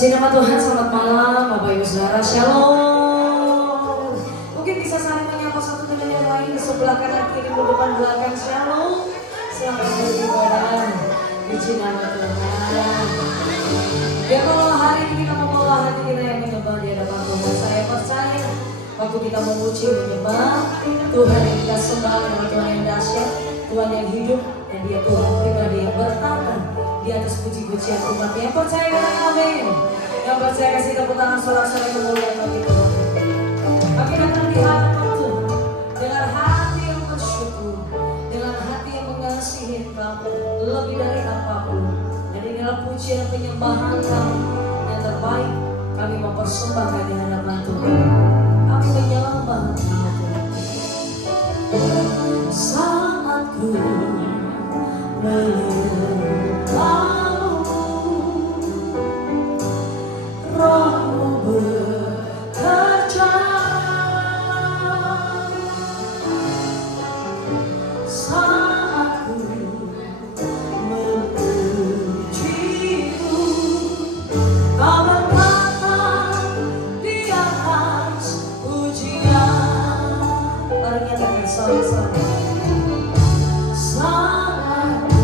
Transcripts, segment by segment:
Puji nama Tuhan, selamat malam Bapak Ibu Saudara, Shalom. Mungkin bisa saling menyapa satu dengan yang lain di sebelah kanan kiri depan belakang, Shalom. Selamat beribadah. Puji nama Tuhan. Ya kalau hari ini kita membawa hati kita yang menyembah di hadapan Tuhan, saya percaya waktu kita memuji menyembah Tuhan yang kita sembah adalah Tuhan yang dahsyat, Tuhan yang hidup, dan Dia Tuhan pribadi yang bertata di atas puji-pujian umat. Yang percaya kata amin. Yang percaya kasih tepuk tangan sorak-sorai kemuliaan bagi Tuhan. Kami datang di hadapan Tuhan dengan hati yang bersyukur, dengan hati yang mengasihi Engkau lebih dari apapun. Dan inilah pujian penyembahan kami yang terbaik. Kami mempersembahkan di hadapan Tuhan. Kami menyembah Tuhan. Saat ku Rohmu bekerja saat ku memujimu. Kau berkata di atas pujian. Mari nyatakan sama-sama. Saat ku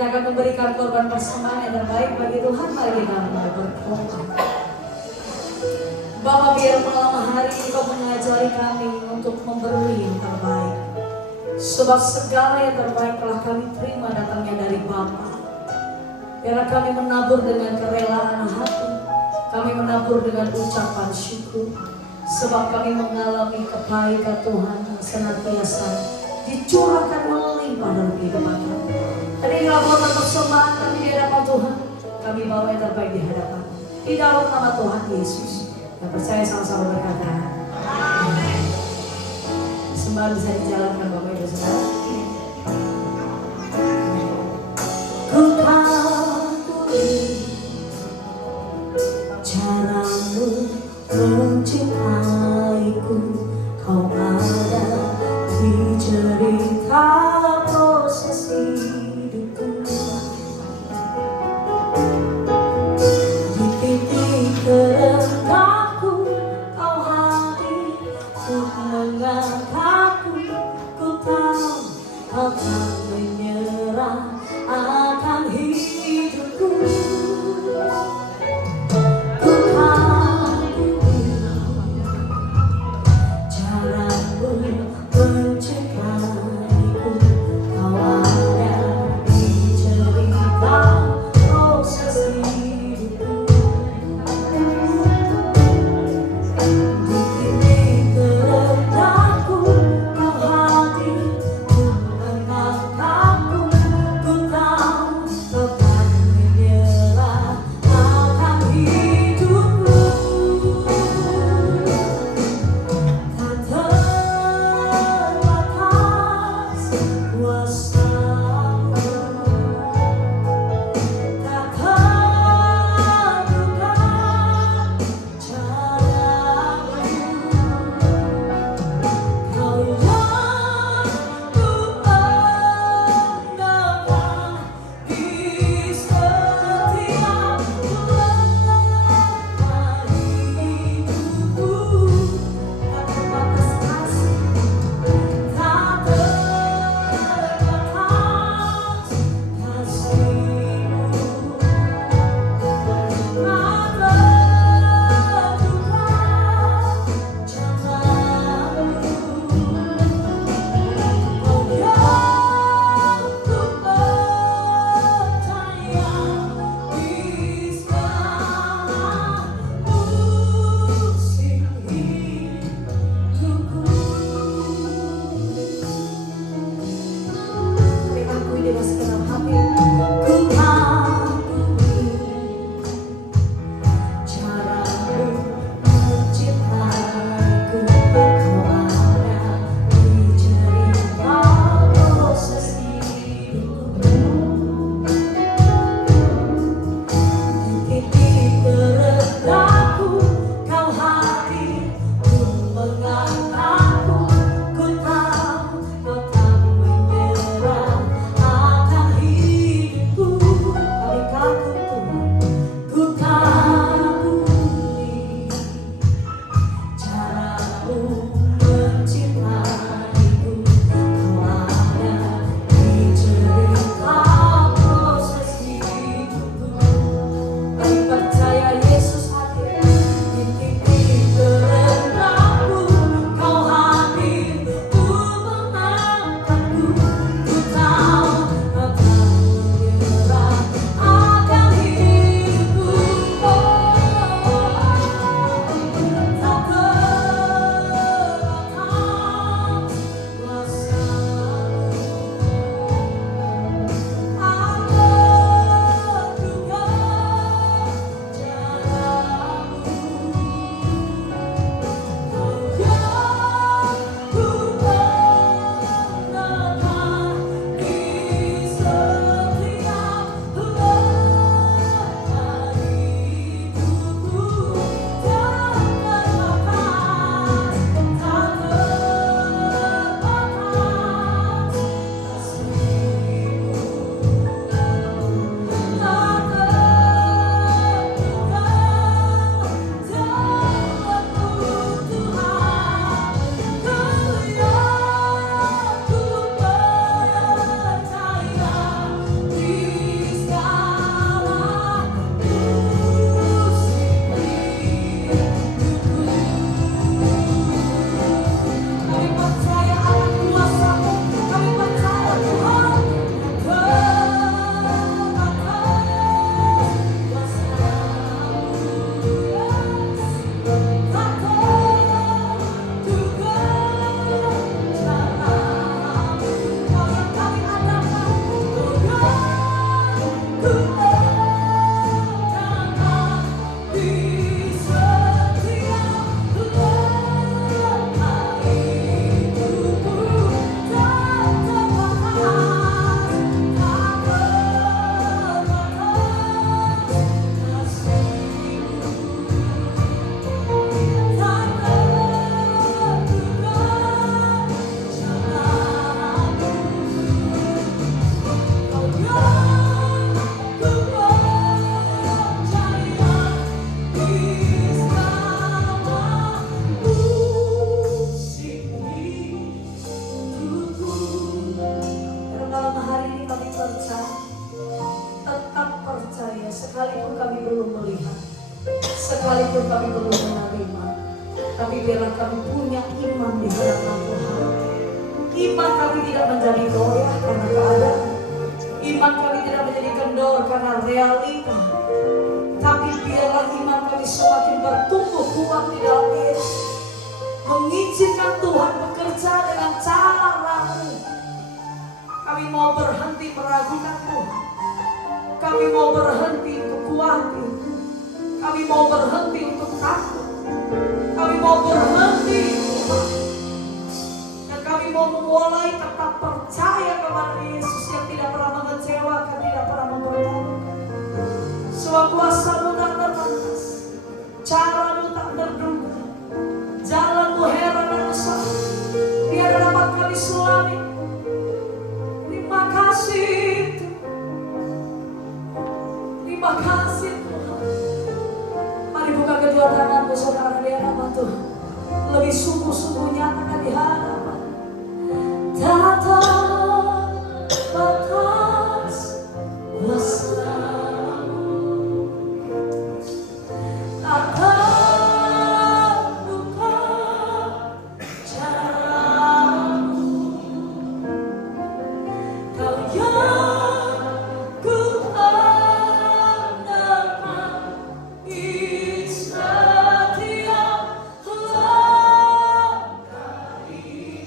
Kita akan memberikan korban persembahan yang terbaik bagi Tuhan. Mari kita berdoa. Bapa, biar malam hari Engkau mengajari kami untuk memberi yang terbaik. Sebab segala yang terbaik telah kami terima datangnya dari Bapa. Biar kami menabur dengan kerelaan hati, kami menabur dengan ucapan syukur. Sebab kami mengalami kebaikan Tuhan yang senantiasa dicurahkan melimpah dalam kehidupan kami. Dan inilah korban persembahan kami di hadapan Tuhan. Kami bawa yang terbaik di hadapan. Di dalam nama Tuhan Yesus. Yang percaya sama-sama berkata. Amin. Sembahan bisa dijalankan Bapak Ibu Saudara. Ku kagumi caramu mencintaiku, kau ada di cerita proses hidupku. Di titik terendahku kau hadir untuk mengangkatku. Ku tahu Tapi biarlah kami punya iman di hadapan Tuhan. Iman kami tidak menjadi goyah karena keadaan. Iman kami tidak menjadi kendor karena realita. Tapi biarlah iman kami semakin bertumbuh kuat di dalam Yesus. Mengizinkan Tuhan bekerja dengan cara-Mu. Kami mau berhenti meragukan Tuhan. Kami mau berhenti untuk khawatir. Kami mau berhenti untuk takut. Kami mau berhenti Tuhan. Dan kami mau memulai tetap percaya kepada Yesus yang tidak pernah mengecewakan, tidak pernah mempermalukan. Sebab kuasa-Mu tak terbatas, cara-Mu tak terduga, jalan-Mu heran dan besar. Tiada dapat kami selami. Terima kasih Tuhan. Terima kasih Tuhan. Mari buka kedua tanganmu saudara di hadapan Tuhan. Lebih sungguh-sungguh nyatakan di hadapan. Tak terbatas kuasa-Mu, tak terduga cara-Mu. Kau yang ku andalkan di setiap langkah hidup.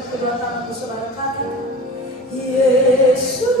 angkat kedua tanganku saudara katakan, Yesus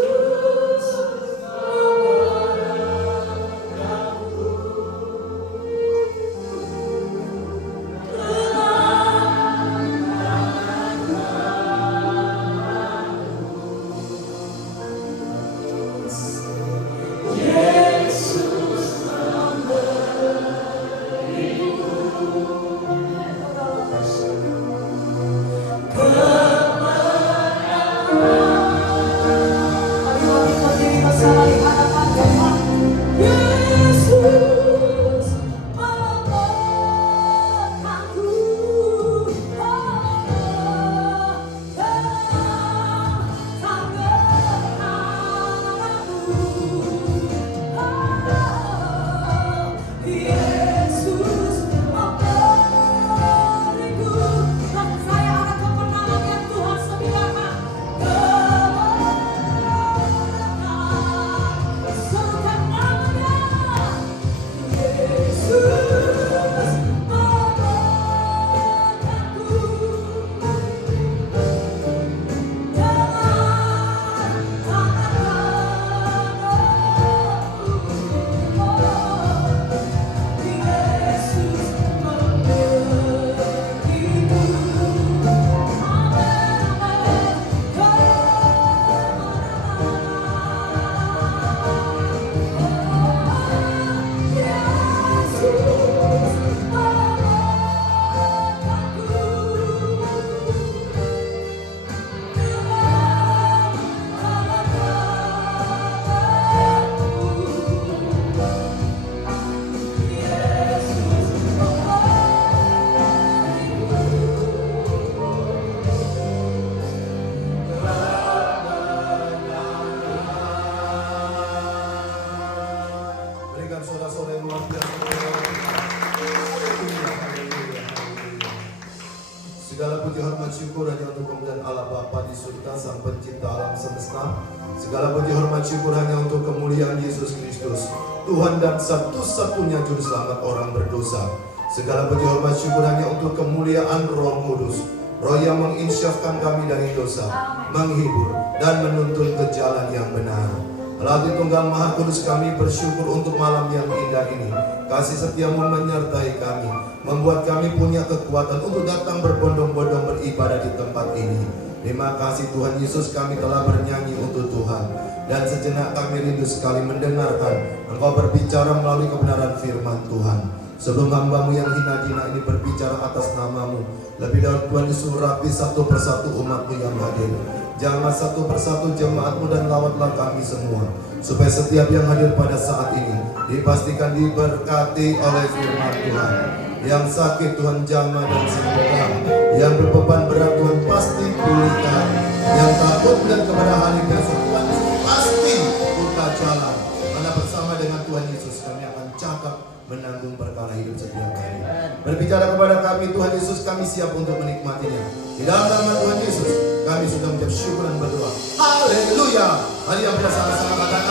Segala puji hormat syukur hanya untuk kemuliaan Allah Bapa di surga, Sang Pencipta alam semesta. Segala puji hormat syukur hanya untuk kemuliaan Yesus Kristus, Tuhan dan satu-satunya juru selamat orang berdosa. Segala puji hormat syukur hanya untuk kemuliaan Roh Kudus, Roh yang menginsyafkan kami dari dosa, menghibur dan menuntun ke jalan yang benar. Allah Tritunggal Maha Kudus, kami bersyukur untuk malam yang indah ini. Kasih setiamu menyertai kami, membuat kami punya kekuatan untuk datang berbondong-bondong beribadah di tempat ini. Terima kasih Tuhan Yesus, kami telah bernyanyi untuk Tuhan. Dan sejenak kami rindu sekali mendengarkan Engkau berbicara melalui kebenaran firman Tuhan. Sebelum hamba-Mu yang hina-hina ini berbicara atas nama-Mu, lebih dahulu Tuhan Yesus rapi satu persatu umat-Mu yang hadir. Jamah satu persatu jemaat-Mu dan lawatlah kami semua, supaya setiap yang hadir pada saat ini dipastikan diberkati oleh firman Tuhan. Yang sakit Tuhan jamah dan sembuhkan, yang berbeban berat Tuhan pasti pulihkan, yang takut dan kepada hari besok Tuhan pasti buka jalan. Karena bersama dengan Tuhan Yesus kami akan cakap menanggung perkara hidup setiap hari. Berbicara kepada kami Tuhan Yesus, kami siap untuk menikmatinya. Di dalam nama Tuhan Yesus kami sudah mengucap syukur dan berdoa. Haleluya. Mari yang bersama-sama katakan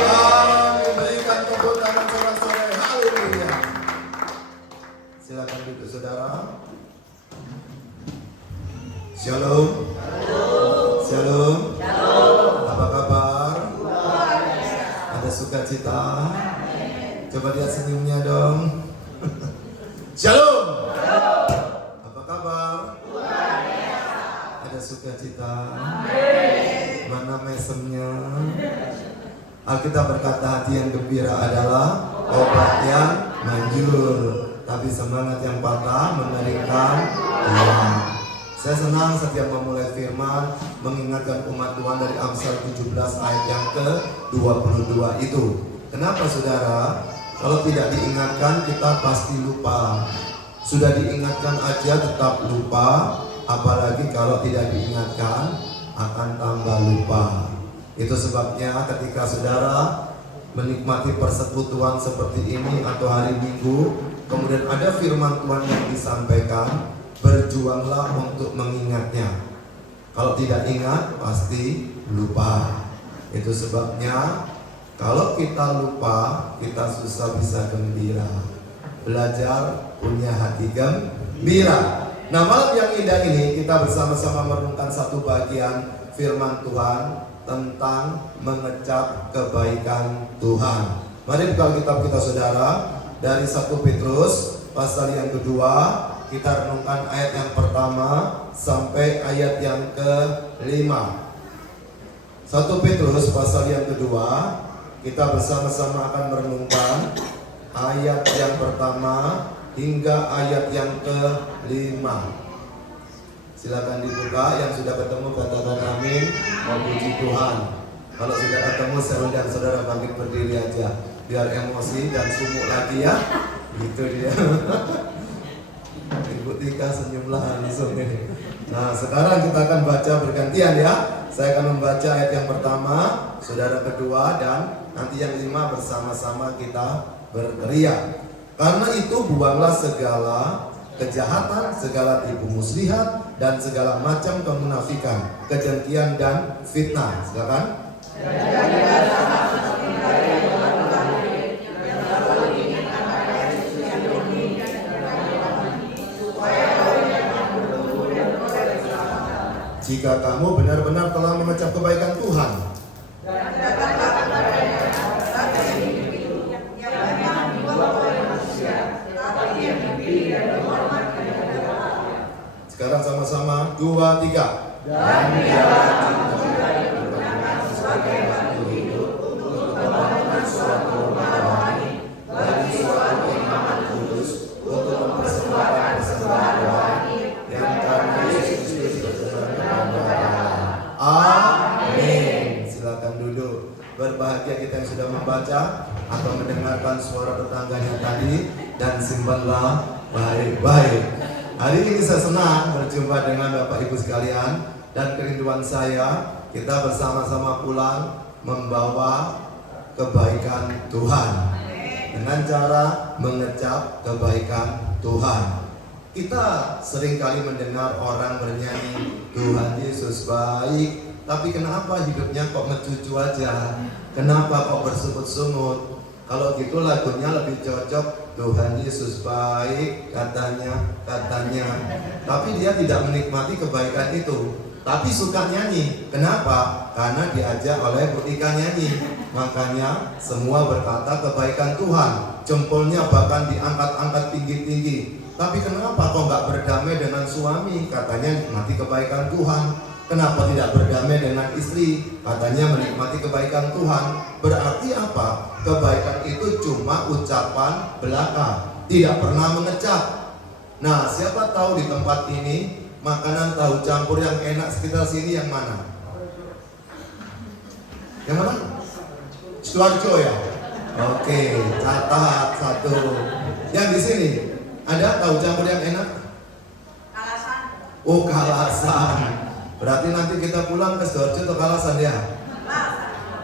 amin. Berikan tepuk tangan sorak-sorai. Haleluya. Silakan duduk saudara. Shalom. Shalom. Apa kabar? Ada sukacita? Coba lihat senyumnya dong. Shalom. Apa kabar? Ada sukacita? Mana mesemnya? Alkitab berkata hati yang gembira adalah obat yang manjur, tapi semangat yang patah mengeringkan tulang. Saya senang setiap memulai firman mengingatkan umat Tuhan dari Amsal 17 ayat yang ke-22 itu. Kenapa saudara? Kalau tidak diingatkan kita pasti lupa. Sudah diingatkan aja tetap lupa, apalagi kalau tidak diingatkan akan tambah lupa. Itu sebabnya ketika saudara menikmati persekutuan seperti ini atau hari Minggu, kemudian ada firman Tuhan yang disampaikan, berjuanglah untuk mengingatnya. Kalau tidak ingat pasti lupa. Itu sebabnya kalau kita lupa, kita susah bisa gembira. Belajar punya hati gembira. Nah, malam yang indah ini kita bersama-sama merenungkan satu bagian firman Tuhan tentang mengecap kebaikan Tuhan. Mari buka kitab kita saudara, dari 1 Petrus pasal yang kedua, kita renungkan ayat yang pertama sampai ayat yang ke-5. 1 Petrus pasal yang kedua, kita bersama-sama akan merenungkan ayat yang pertama hingga ayat yang ke-5. Silakan dibuka, yang sudah ketemu katakan amin, memuji Tuhan. Kalau sudah ketemu saya undang saudara bangkit berdiri aja, biar emosi dan sumuk lagi ya. Gitu dia. Ibu Tika senyumlah langsung ini. Nah, sekarang kita akan baca bergantian ya. Saya akan membaca ayat yang pertama, saudara kedua, dan nanti yang 5 bersama-sama kita berteriak. Karena itu buanglah segala kejahatan, segala tipu muslihat, dan segala macam kemunafikan, kedengkian dan fitnah. Silakan. Jika kamu benar-benar telah mengecap kebaikan Tuhan, sekarang sama-sama 2, 3. Dan dialah kita digunakan sebagai batu hidup untuk membangun suatu rumah rohani bagi suatu imaman kudus, untuk mempersembahkan persembahan rohani yang karena Yesus Kristus bersemayam kepada Allah. Amin. Silakan duduk. Berbahagia kita yang sudah membaca atau mendengarkan suara tetangganya tadi, dan simpanlah baik-baik. Hari ini saya senang berjumpa dengan Bapak Ibu sekalian, dan kerinduan saya kita bersama-sama pulang membawa kebaikan Tuhan dengan cara mengecap kebaikan Tuhan. Kita seringkali mendengar orang bernyanyi Tuhan Yesus baik, tapi kenapa hidupnya kok mencucu aja? Kenapa kok bersungut-sungut? Kalau gitu lagunya lebih cocok Tuhan Yesus baik katanya. Tapi dia tidak menikmati kebaikan itu, tapi suka nyanyi. Kenapa? Karena diajak oleh Bu Tika nyanyi. Makanya semua berkata kebaikan Tuhan, jempolnya bahkan diangkat-angkat tinggi-tinggi. Tapi kenapa kok nggak berdamai dengan suami? Katanya nikmati kebaikan Tuhan. Kenapa tidak berdamai dengan istri? Katanya menikmati kebaikan Tuhan. Berarti apa? Kebaikan itu cuma ucapan belaka, tidak pernah mengecap. Nah, siapa tahu di tempat ini makanan tahu campur yang enak sekitar sini yang mana? Yang mana? Sidoarjo ya? Oke, catat 1. Yang di sini ada tahu campur yang enak? Kalasan. Oh, Kalasan. Berarti nanti kita pulang ke Sidoarjo atau Kalasan ya?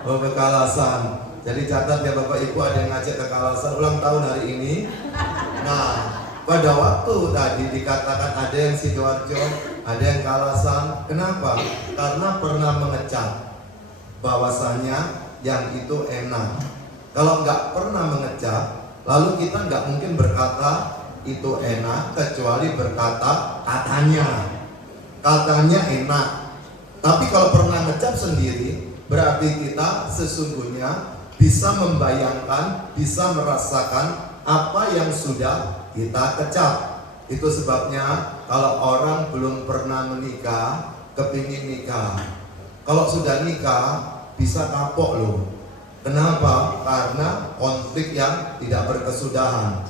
Oh, ke Kalasan. Jadi catat ya Bapak Ibu, ada yang ngajak ke Kalasan ulang tahun hari ini. Nah, pada waktu tadi dikatakan ada yang Sidoarjo, ada yang Kalasan. Kenapa? Karena pernah mengecap bahwasanya yang itu enak. Kalau nggak pernah mengecap, lalu kita nggak mungkin berkata itu enak kecuali berkata katanya. Katanya enak. Tapi kalau pernah ngecap sendiri, berarti kita sesungguhnya bisa membayangkan, bisa merasakan apa yang sudah kita kecap. Itu sebabnya kalau orang belum pernah menikah, kepingin nikah. Kalau sudah nikah, bisa kapok loh. Kenapa? Karena konflik yang tidak berkesudahan.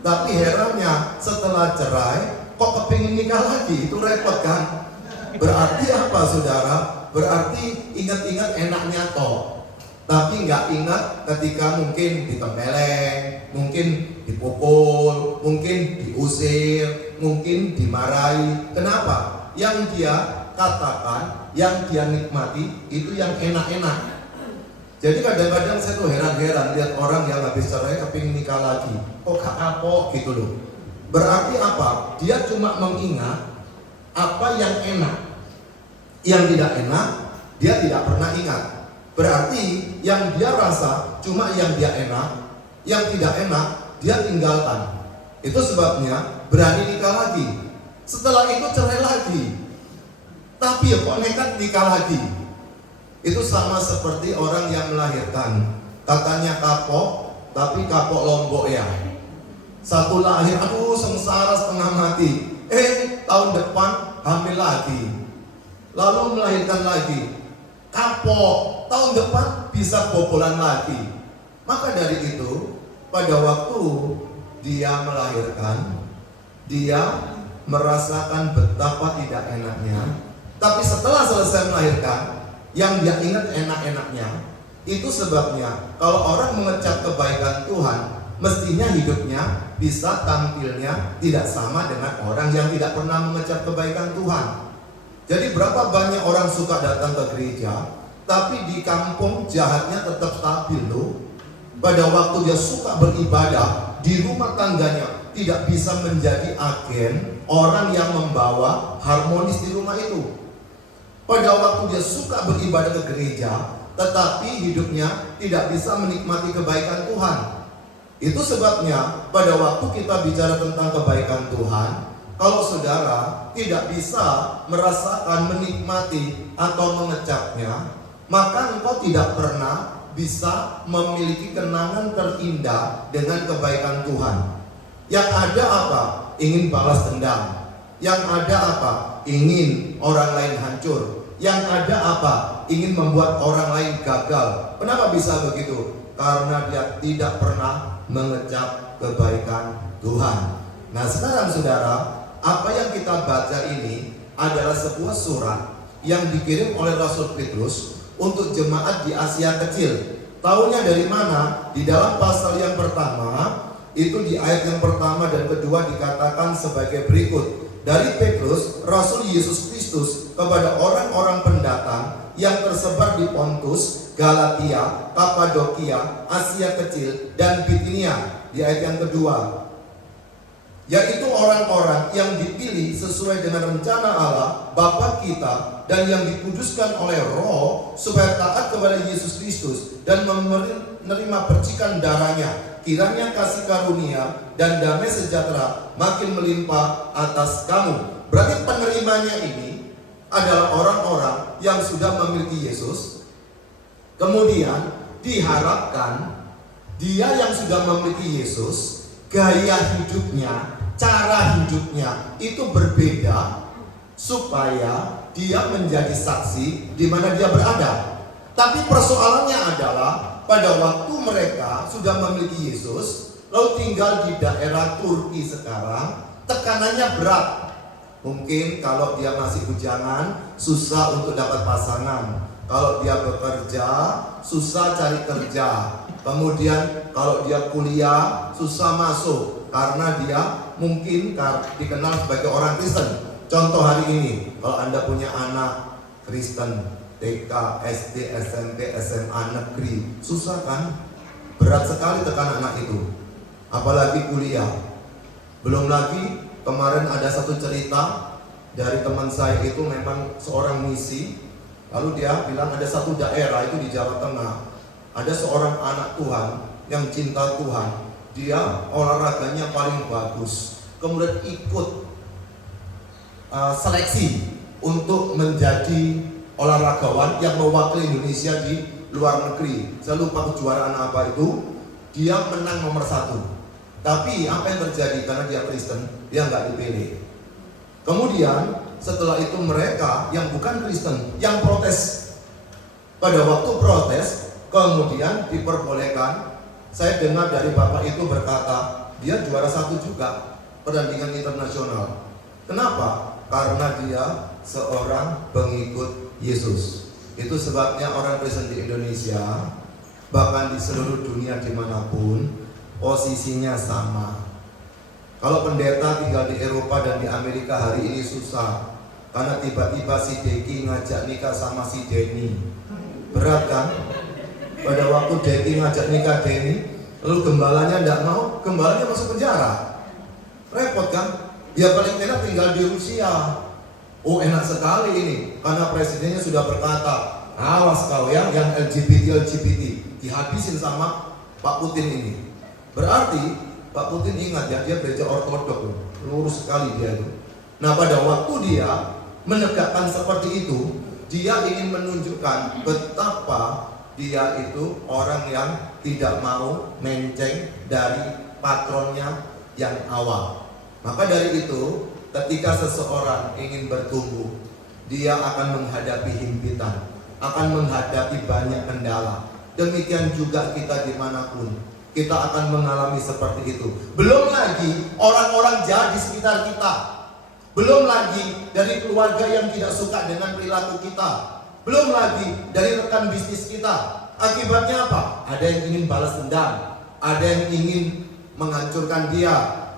Tapi herannya setelah cerai, kok kepingin nikah lagi? Itu repot kan? Berarti apa saudara? Berarti ingat-ingat enaknya toh, tapi nggak ingat ketika mungkin ditempeleng, mungkin dipukul, mungkin diusir, mungkin dimarahi. Kenapa? Yang dia katakan, yang dia nikmati itu yang enak-enak. Jadi kadang-kadang saya tuh heran-heran lihat orang yang habis cerai kepingin nikah lagi, kok gak kapok gitu loh. Berarti apa? Dia cuma mengingat apa yang enak. Yang tidak enak, dia tidak pernah ingat. Berarti yang dia rasa cuma yang dia enak, yang tidak enak dia tinggalkan. Itu sebabnya berani nikah lagi. Setelah itu cerai lagi. Tapi ya kok nekat nikah lagi. Itu sama seperti orang yang melahirkan. Katanya kapok, tapi kapok Lombok ya. Satu lahir, aduh sengsara setengah mati. Tahun depan hamil lagi. Lalu melahirkan lagi. Kapok, tahun depan bisa bobolan lagi. Maka dari itu, pada waktu dia melahirkan, dia merasakan betapa tidak enaknya. Tapi setelah selesai melahirkan, yang dia ingat enak-enaknya. Itu sebabnya kalau orang mengecap kebaikan Tuhan, mestinya hidupnya bisa tampilnya tidak sama dengan orang yang tidak pernah mengecap kebaikan Tuhan. Jadi berapa banyak orang suka datang ke gereja, tapi di kampung jahatnya tetap stabil loh. Pada waktu dia suka beribadah, di rumah tangganya tidak bisa menjadi agen orang yang membawa harmonis di rumah itu. Pada waktu dia suka beribadah ke gereja, tetapi hidupnya tidak bisa menikmati kebaikan Tuhan. Itu sebabnya pada waktu kita bicara tentang kebaikan Tuhan, kalau saudara tidak bisa merasakan, menikmati atau mengecapnya, maka engkau tidak pernah bisa memiliki kenangan terindah dengan kebaikan Tuhan. Yang ada apa? Ingin balas dendam. Yang ada apa? Ingin orang lain hancur. Yang ada apa? Ingin membuat orang lain gagal. Kenapa bisa begitu? Karena dia tidak pernah mengecap kebaikan Tuhan. Nah sekarang saudara, apa yang kita baca ini adalah sebuah surat yang dikirim oleh Rasul Petrus untuk jemaat di Asia Kecil. Tahunya dari mana? Di dalam pasal yang pertama, itu di ayat yang pertama dan kedua dikatakan sebagai berikut. Dari Petrus, Rasul Yesus Kristus kepada orang-orang pendatang yang tersebar di Pontus, Galatia, Kapadokia, Asia Kecil, dan Bitinia. Di ayat yang kedua, yaitu orang-orang yang dipilih sesuai dengan rencana Allah Bapa kita dan yang dikuduskan oleh Roh supaya taat kepada Yesus Kristus dan menerima percikan darahnya. Kiranya kasih karunia dan damai sejahtera makin melimpah atas kamu. Berarti penerimanya ini adalah orang-orang yang sudah memiliki Yesus. Kemudian diharapkan dia yang sudah memiliki Yesus, gaya hidupnya, cara hidupnya itu berbeda supaya dia menjadi saksi di mana dia berada. Tapi persoalannya adalah pada waktu mereka sudah memiliki Yesus, lalu tinggal di daerah Turki sekarang, tekanannya berat. Mungkin kalau dia masih bujangan, susah untuk dapat pasangan. Kalau dia bekerja, susah cari kerja. Kemudian kalau dia kuliah, susah masuk karena dia mungkin dikenal sebagai orang Kristen. Contoh hari ini, kalau Anda punya anak Kristen, TK, SD, SMP, SMA negeri, susah kan? Berat sekali tekan anak itu. Apalagi kuliah. Belum lagi kemarin ada satu cerita dari teman saya itu memang seorang misi. Lalu dia bilang ada satu daerah itu di Jawa Tengah, ada seorang anak Tuhan yang cinta Tuhan. Dia olahraganya paling bagus. Kemudian ikut seleksi untuk menjadi olahragawan yang mewakili Indonesia di luar negeri. Saya lupa kejuaraan apa itu. Dia menang nomor 1. Tapi apa yang terjadi? Karena dia Kristen, dia nggak dipilih. Kemudian setelah itu mereka yang bukan Kristen yang protes. Pada waktu protes, kemudian diperbolehkan. Saya dengar dari bapak itu berkata, dia juara 1 juga pertandingan internasional. Kenapa? Karena dia seorang pengikut Yesus. Itu sebabnya orang Kristen di Indonesia, bahkan di seluruh dunia dimanapun, posisinya sama. Kalau pendeta tinggal di Eropa dan di Amerika hari ini susah, karena tiba-tiba si Deki ngajak nikah sama si Denny. Berat kan? Pada waktu Deki ngajak nikah Denny, lalu gembalanya tidak mau, gembalanya masuk penjara. Repot kan? Ya paling enak tinggal di Rusia. Oh enak sekali ini, karena presidennya sudah berkata, awas kau yang LGBT dihabisin sama Pak Putin ini. Berarti Pak Putin ingat ya, dia gereja ortodok, lurus sekali dia itu. Nah, pada waktu dia menegakkan seperti itu, dia ingin menunjukkan betapa dia itu orang yang tidak mau menceng dari patronnya yang awal. Maka dari itu, ketika seseorang ingin bertumbuh, dia akan menghadapi himpitan, akan menghadapi banyak kendala. Demikian juga kita dimanapun, kita akan mengalami seperti itu. Belum lagi orang-orang jahat di sekitar kita, belum lagi dari keluarga yang tidak suka dengan perilaku kita, belum lagi dari rekan bisnis kita. Akibatnya apa? Ada yang ingin balas dendam, ada yang ingin menghancurkan dia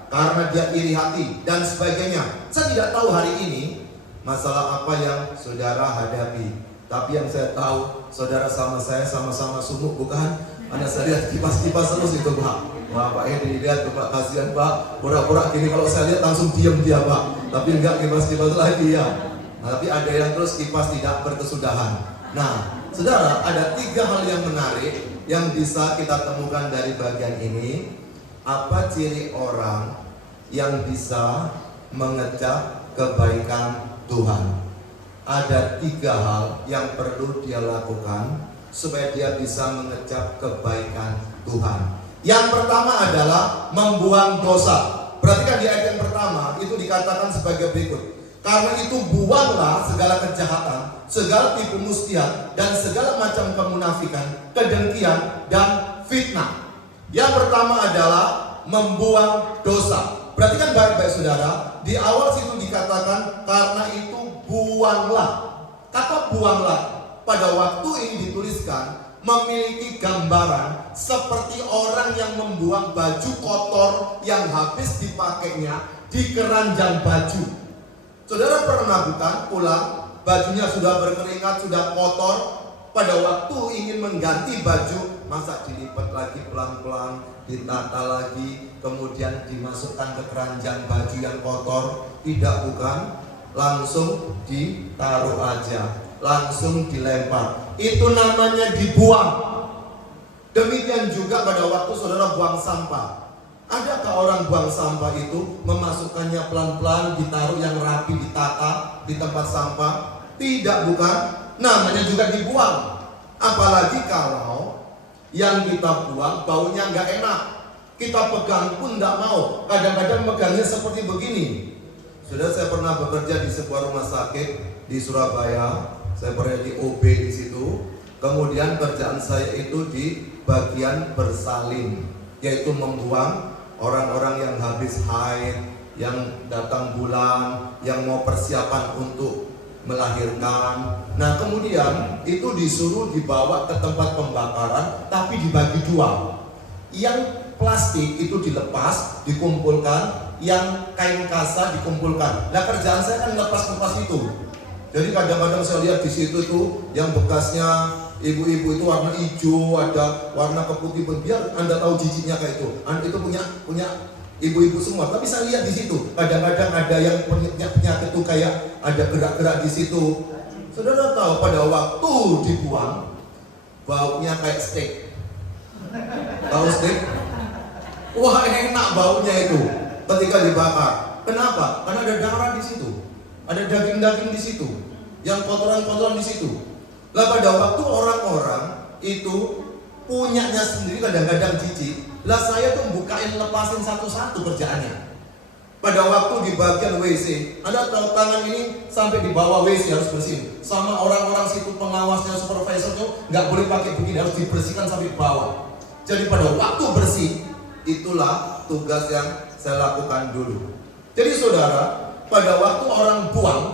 karena dia iri hati dan sebagainya. Saya tidak tahu hari ini masalah apa yang saudara hadapi, tapi yang saya tahu, saudara sama saya sama-sama sumuk, bukan? Anda saya lihat kipas-kipas terus itu, Pak. Wah, Pak Edi, lihat Pak, kasihan Pak. Pura-pura gini, kalau saya lihat langsung diam dia, Pak. Tapi enggak, kipas-kipas lagi ya. Nah, tapi ada yang terus kipas tidak berkesudahan. Nah, saudara, ada 3 hal yang menarik yang bisa kita temukan dari bagian ini. Apa ciri orang yang bisa mengecap kebaikan Tuhan? Ada 3 hal yang perlu dia lakukan supaya dia bisa mengecap kebaikan Tuhan. Yang pertama adalah membuang dosa. Perhatikan di ayat yang pertama itu dikatakan sebagai berikut. Karena itu buanglah segala kejahatan, segala tipu mustiah, dan segala macam kemunafikan, kedengkian, dan fitnah. Yang pertama adalah membuang dosa. Perhatikan baik-baik saudara. Di awal situ dikatakan karena itu buanglah. Kata buanglah pada waktu ini dituliskan memiliki gambaran seperti orang yang membuang baju kotor yang habis dipakainya di keranjang baju. Saudara pernah bukan pulang, bajunya sudah berkeringat, sudah kotor, pada waktu ingin mengganti baju, masa dilipat lagi pelan-pelan, ditata lagi, kemudian dimasukkan ke keranjang baju yang kotor? Tidak, bukan? Langsung ditaruh aja, langsung dilempar. Itu namanya dibuang. Demikian juga pada waktu saudara buang sampah. Adakah orang buang sampah itu memasukkannya pelan-pelan, ditaruh yang rapi, ditata di tempat sampah? Tidak, bukan? Namanya juga dibuang. Apalagi kalau yang kita buang baunya nggak enak, kita pegang pun nggak mau. Kadang-kadang megangnya seperti begini. Sudah, saya pernah bekerja di sebuah rumah sakit di Surabaya. Saya pernah di OB di situ. Kemudian kerjaan saya itu di bagian bersalin, yaitu membuang orang-orang yang habis haid, yang datang bulan, yang mau persiapan untuk melahirkan. Nah, kemudian itu disuruh dibawa ke tempat pembakaran, tapi dibagi 2. Yang plastik itu dilepas, dikumpulkan, yang kain kasa dikumpulkan. Nah, kerjaan saya kan lepas-lepas itu. Jadi kadang-kadang saya lihat di situ tuh yang bekasnya ibu-ibu itu warna hijau, ada warna keputihan, biar Anda tahu jijiknya kayak itu. Anda itu punya ibu-ibu semua. Tapi saya lihat di situ kadang-kadang ada yang penyakit itu kayak ada gerak-gerak di situ. Saudara tahu pada waktu dibuang baunya kayak steak. Tahu steak? Wah, enak baunya itu ketika dibakar. Kenapa? Karena ada darah di situ, ada daging-daging di situ, yang kotoran-kotoran di situ. Lah pada waktu orang-orang itu punyanya sendiri kadang-kadang jijik. Lah saya tuh bukain, lepasin satu-satu kerjaannya. Pada waktu di bagian WC, Anda tahu tangan ini sampai di bawah WC harus bersih. Sama orang-orang situ pengawasnya, supervisor tuh nggak boleh pakai begini, harus dibersihkan sampai di bawah. Jadi pada waktu bersih, itulah tugas yang saya lakukan dulu. Jadi saudara, pada waktu orang buang,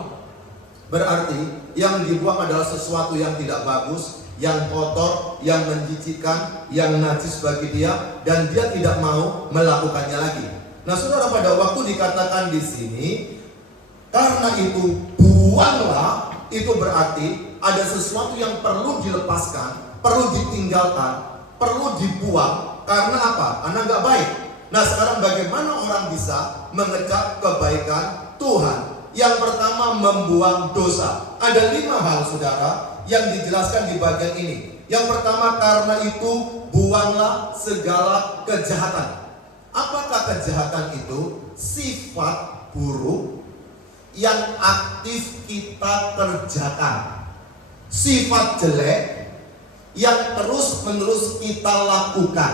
berarti yang dibuang adalah sesuatu yang tidak bagus, yang kotor, yang menjijikkan, yang najis bagi dia, dan dia tidak mau melakukannya lagi. Nah, saudara, pada waktu dikatakan di sini, karena itu buanglah, itu berarti ada sesuatu yang perlu dilepaskan, perlu ditinggalkan, perlu dibuang. Karena apa? Karena nggak baik. Nah, sekarang bagaimana orang bisa mengecap kebaikan Tuhan? Yang pertama, membuang dosa. Ada 5 hal saudara yang dijelaskan di bagian ini. Yang pertama, karena itu buanglah segala kejahatan. Apakah kejahatan itu? Sifat buruk yang aktif kita kerjakan. Sifat jelek yang terus-menerus kita lakukan.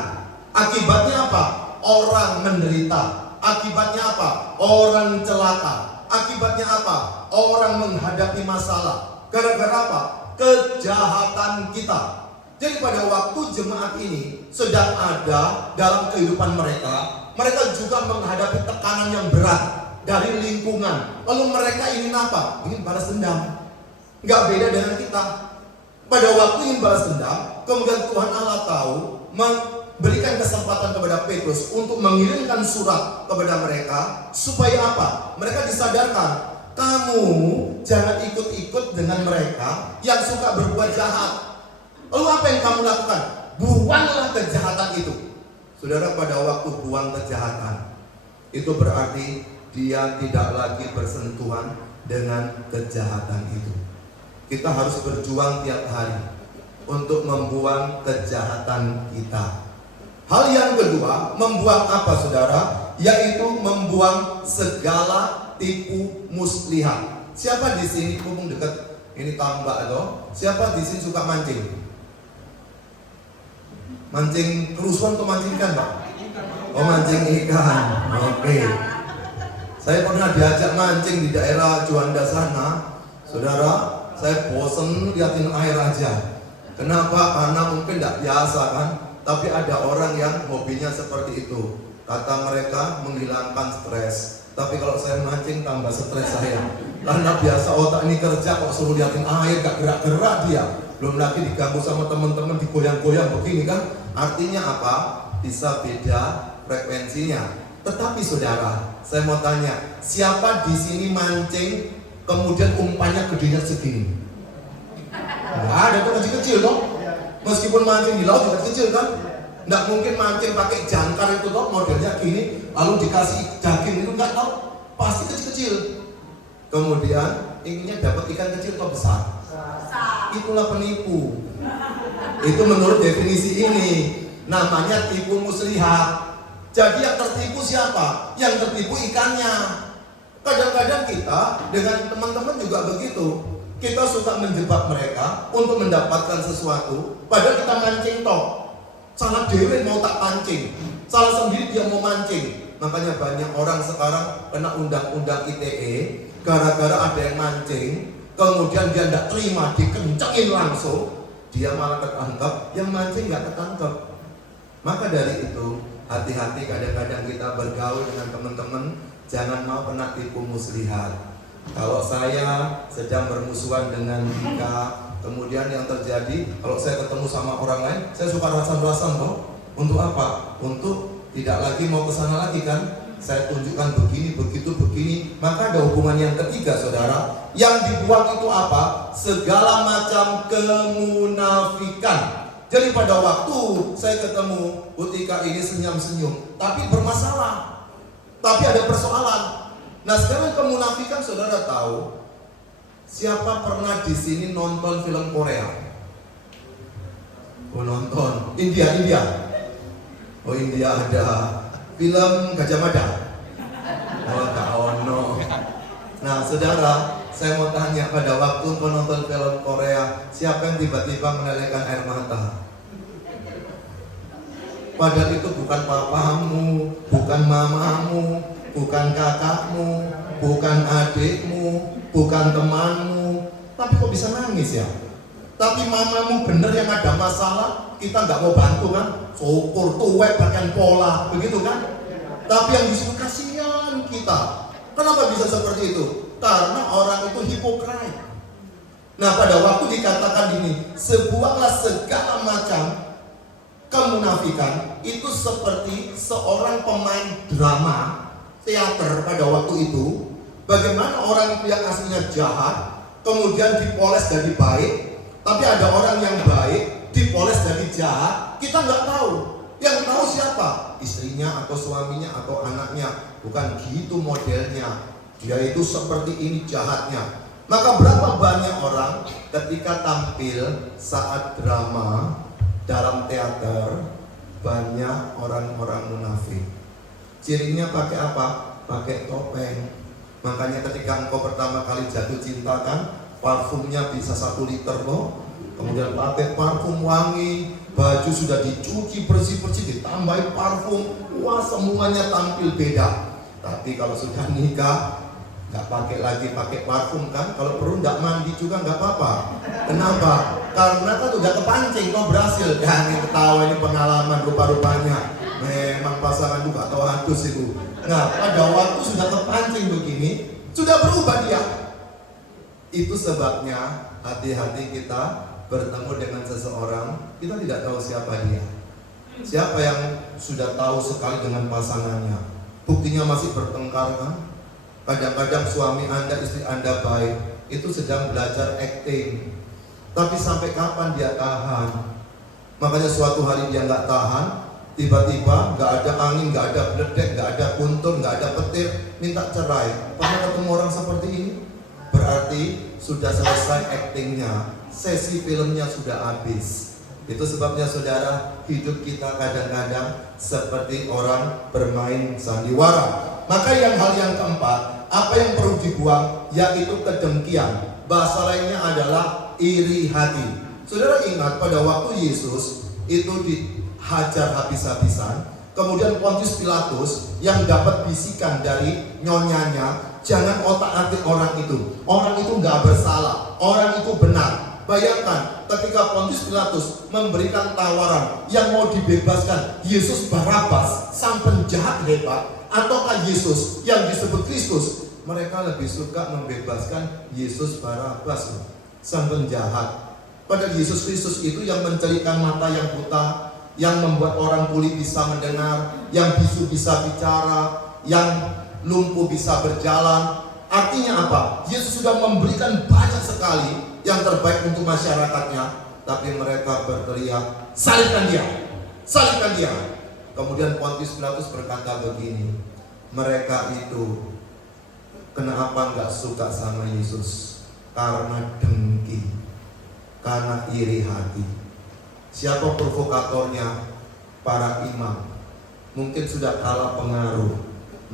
Akibatnya apa? Orang menderita. Akibatnya apa? Orang celaka. Akibatnya apa? Orang menghadapi masalah. Gara-gara apa? Kejahatan kita. Jadi pada waktu jemaat ini sedang ada dalam kehidupan mereka, mereka juga menghadapi tekanan yang berat dari lingkungan. Lalu mereka ingin apa? Ingin balas dendam. Nggak beda dengan kita. Pada waktu ingin balas dendam, kemudian Tuhan Allah tahu, memberikan kesempatan kepada Petrus untuk mengirimkan surat kepada mereka. Supaya apa? Mereka disadarkan, kamu jangan ikut-ikut dengan mereka yang suka berbuat jahat. Lalu apa yang kamu lakukan? Buanglah kejahatan itu. Saudara, pada waktu buang kejahatan, itu berarti dia tidak lagi bersentuhan dengan kejahatan itu. Kita harus berjuang tiap hari untuk membuang kejahatan kita. Hal yang kedua, membuang apa saudara? Yaitu membuang segala tipu muslihat. Siapa di sini hubung dekat ini tambak atau siapa di sini suka mancing? Mancing kerusuhan atau mancing ikan, Pak? Oh, mancing ikan. Oke. Saya pernah diajak mancing di daerah Juanda sana. Saudara, saya bosen liatin air aja. Kenapa? Karena mungkin tidak biasa kan. Tapi ada orang yang hobinya seperti itu. Kata mereka menghilangkan stres. Tapi kalau saya mancing tambah stres saya. Karena biasa otak ini kerja kok suruh liatin air gak gerak-gerak dia. Belum lagi diganggu sama teman-teman digoyang-goyang begini kan. Artinya apa? Bisa beda frekuensinya. Tetapi saudara, saya mau tanya, siapa di sini mancing kemudian umpannya gedenya segini? Nggak ada tuh, kecil-kecil toh. Meskipun mancing di laut juga kecil kan. Nggak mungkin mancing pakai jangkar itu toh, modelnya gini, lalu dikasih daging itu nggak tahu. Pasti kecil-kecil. Kemudian inginnya dapat ikan kecil atau besar? Itulah penipu. Itu menurut definisi ini namanya tipu muslihat. Jadi yang tertipu siapa? Yang tertipu ikannya. Kadang-kadang kita dengan teman-teman juga begitu. Kita suka menjebak mereka untuk mendapatkan sesuatu, padahal kita mancing toh. Salah dewe mau tak pancing, salah sendiri dia mau mancing. Makanya banyak orang sekarang kena undang-undang ITE gara-gara ada yang mancing, kemudian dia tidak terima, dikencengin langsung, dia malah ketangkep, yang mancing nggak ketangkep. Maka dari itu hati-hati kadang-kadang kita bergaul dengan teman-teman, jangan mau kena tipu muslihat. Kalau saya sedang bermusuhan dengan Dika, kemudian yang terjadi kalau saya ketemu sama orang lain, saya suka rasan-rasan toh. Untuk apa? Untuk tidak lagi mau ke sana lagi kan? Saya tunjukkan begini, begitu, begini. Maka ada hubungan yang ketiga, saudara. Yang dibuang itu apa? Segala macam kemunafikan. Jadi pada waktu saya ketemu Butika ini senyum-senyum, tapi bermasalah, tapi ada persoalan. Nah sekarang kemunafikan, saudara tahu? Siapa pernah di sini nonton film Korea? Oh nonton. India. Oh India ada film Gajah Mada. Oh tak ono. Nah saudara, saya mau tanya, pada waktu menonton film Korea, siapa yang tiba-tiba menelehkan air mata? Padahal itu bukan papamu, bukan mamamu, bukan kakakmu, bukan adikmu, bukan temanmu, tapi kok bisa nangis ya? Tapi mamamu bener yang ada masalah, kita nggak mau bantu kan? Syukur tuwek bahkan pola, begitu kan? Tapi yang disitu kasihan kita. Kenapa bisa seperti itu? Karena orang itu hipokrit. Nah pada waktu dikatakan ini, sebuahlah segala macam kemunafikan, itu seperti seorang pemain drama teater pada waktu itu. Bagaimana orang itu yang aslinya jahat kemudian dipoles jadi baik, tapi ada orang yang baik dipoles jadi jahat, kita nggak tahu. Yang tahu siapa? Istrinya atau suaminya atau anaknya. Bukan gitu modelnya. Dia itu seperti ini jahatnya. Maka berapa banyak orang ketika tampil saat drama dalam teater, banyak orang-orang munafik. Cirinya pakai apa? Pakai topeng, Makanya ketika engkau pertama kali jatuh cinta kan, parfumnya bisa 1 liter loh. Kemudian pakai parfum wangi, baju sudah dicuci bersih-bersih, ditambahin parfum, wah semuanya tampil beda. Tapi kalau sudah nikah, nggak pakai lagi pakai parfum kan? Kalau perlu nggak mandi juga nggak apa-apa. Kenapa? Karena kan udah kepancing, kau berhasil. Ya ini ketawa, ini pengalaman rupa-rupanya. Memang pasangan juga atau hadus itu. Nah, pada waktu sudah kepancing begini, sudah berubah dia. Itu sebabnya hati-hati kita bertemu dengan seseorang, kita tidak tahu siapa dia. Siapa yang sudah tahu sekali dengan pasangannya, buktinya masih bertengkar kan? Kadang-kadang suami Anda, istri Anda baik, itu sedang belajar acting. Tapi sampai kapan dia tahan? Makanya suatu hari dia nggak tahan, tiba-tiba nggak ada angin, nggak ada bledek, nggak ada kuntur, nggak ada petir, minta cerai. Pernah ketemu orang seperti ini? Berarti sudah selesai actingnya, sesi filmnya sudah habis. Itu sebabnya saudara, hidup kita kadang-kadang seperti orang bermain sandiwara. Maka hal yang keempat, apa yang perlu dibuang? Yaitu kedengkian. Bahasa lainnya adalah iri hati. Saudara ingat pada waktu Yesus itu dihajar habis-habisan, kemudian Pontius Pilatus yang dapat bisikan dari nyonyanya, jangan otak-atik orang itu. Orang itu nggak bersalah, orang itu benar. Bayangkan ketika Pontius Pilatus memberikan tawaran yang mau dibebaskan Yesus Barabas, sang penjahat hebat, ataukah Yesus yang disebut Kristus. Mereka lebih suka membebaskan Yesus Barabas, sang penjahat. Padahal Yesus Kristus itu yang mencerikan mata yang buta, yang membuat orang tuli bisa mendengar, yang bisu bisa bicara, yang lumpuh bisa berjalan. Artinya apa? Yesus sudah memberikan banyak sekali yang terbaik untuk masyarakatnya, tapi mereka berteriak, salibkan dia, salibkan dia. Kemudian Pontius Pilatus berkata begini, mereka itu kenapa nggak suka sama Yesus? Karena dengki, karena iri hati. Siapa provokatornya? Para imam. Mungkin sudah kalah pengaruh.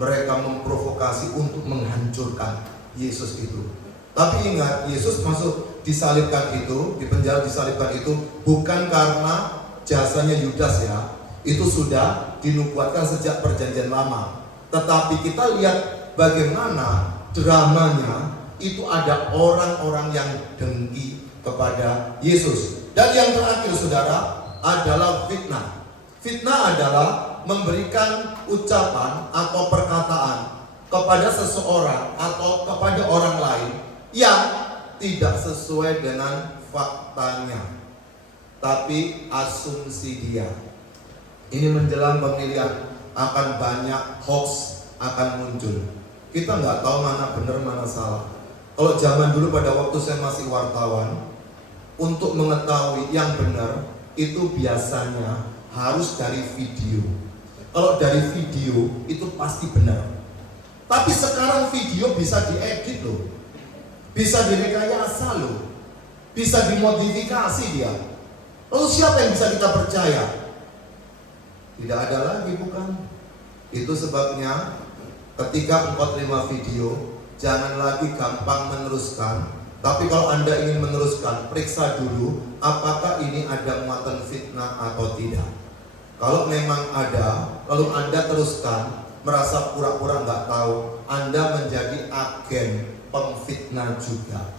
Mereka memprovokasi untuk menghancurkan Yesus itu. Tapi ingat, Yesus masuk disalibkan itu, dipenjara disalibkan itu bukan karena jasanya Yudas ya. Itu sudah dinubuatkan sejak perjanjian lama. Tetapi kita lihat bagaimana dramanya, itu ada orang-orang yang dengki kepada Yesus. Dan yang terakhir saudara adalah fitnah. Fitnah adalah memberikan ucapan atau perkataan kepada seseorang atau kepada orang lain yang tidak sesuai dengan faktanya, tapi asumsi dia. Ini menjelang pemilihan akan banyak hoax akan muncul. Kita nggak tahu mana benar mana salah. Kalau zaman dulu pada waktu saya masih wartawan, untuk mengetahui yang benar itu biasanya harus dari video. Kalau dari video itu pasti benar. Tapi sekarang video bisa diedit loh, bisa direkayasa loh, bisa dimodifikasi dia. Lalu siapa yang bisa kita percaya? Tidak ada lagi, bukan? Itu sebabnya ketika engkau terima video, jangan lagi gampang meneruskan. Tapi kalau Anda ingin meneruskan, periksa dulu apakah ini ada muatan fitnah atau tidak. Kalau memang ada, lalu Anda teruskan, merasa pura-pura nggak tahu, Anda menjadi agen pemfitnah juga.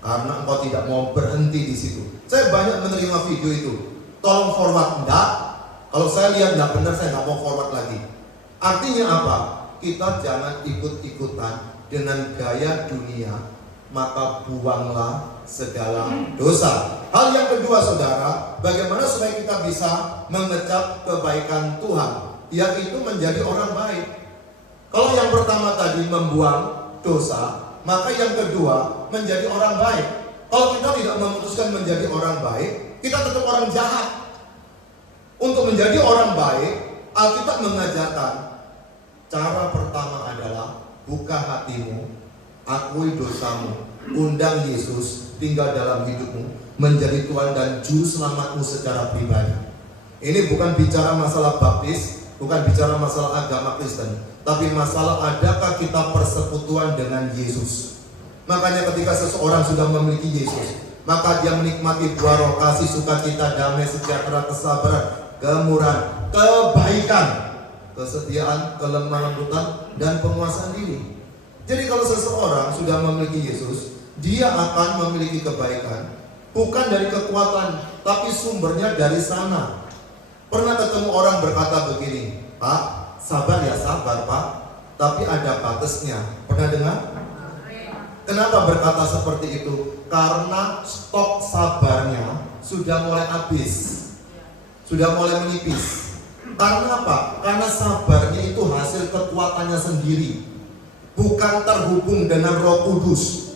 Karena engkau tidak mau berhenti di situ. Saya banyak menerima video itu, tolong forward, enggak. Kalau saya lihat nggak benar, saya nggak mau forward lagi. Artinya apa? Kita jangan ikut-ikutan dengan gaya dunia, maka buanglah segala dosa. Hal yang kedua saudara, bagaimana supaya kita bisa mengecap kebaikan Tuhan, yaitu menjadi orang baik. Kalau yang pertama tadi membuang dosa, maka yang kedua menjadi orang baik. Kalau kita tidak memutuskan menjadi orang baik, kita tetap orang jahat. Untuk menjadi orang baik, Alkitab mengajarkan cara pertama adalah buka hatimu, akui dosamu, undang Yesus tinggal dalam hidupmu, menjadi Tuhan dan Juru Selamatmu secara pribadi. Ini bukan bicara masalah baptis, bukan bicara masalah agama Kristen, tapi masalah adakah kita persekutuan dengan Yesus. Makanya ketika seseorang sudah memiliki Yesus, maka dia menikmati buah roh, kasih, sukacita, damai, sejahtera, kesabaran, kemurahan, kebaikan, kesetiaan, kelemah lembutan, dan penguasaan diri. Jadi kalau seseorang sudah memiliki Yesus, dia akan memiliki kebaikan, bukan dari kekuatan, tapi sumbernya dari sana. Pernah ketemu orang berkata begini, "Pak, sabar ya, sabar Pak, tapi ada batasnya." Pernah dengar? Kenapa berkata seperti itu? Karena stok sabarnya sudah mulai habis, sudah mulai menipis. Karena apa? Karena sabarnya itu hasil kekuatannya sendiri, bukan terhubung dengan Roh Kudus.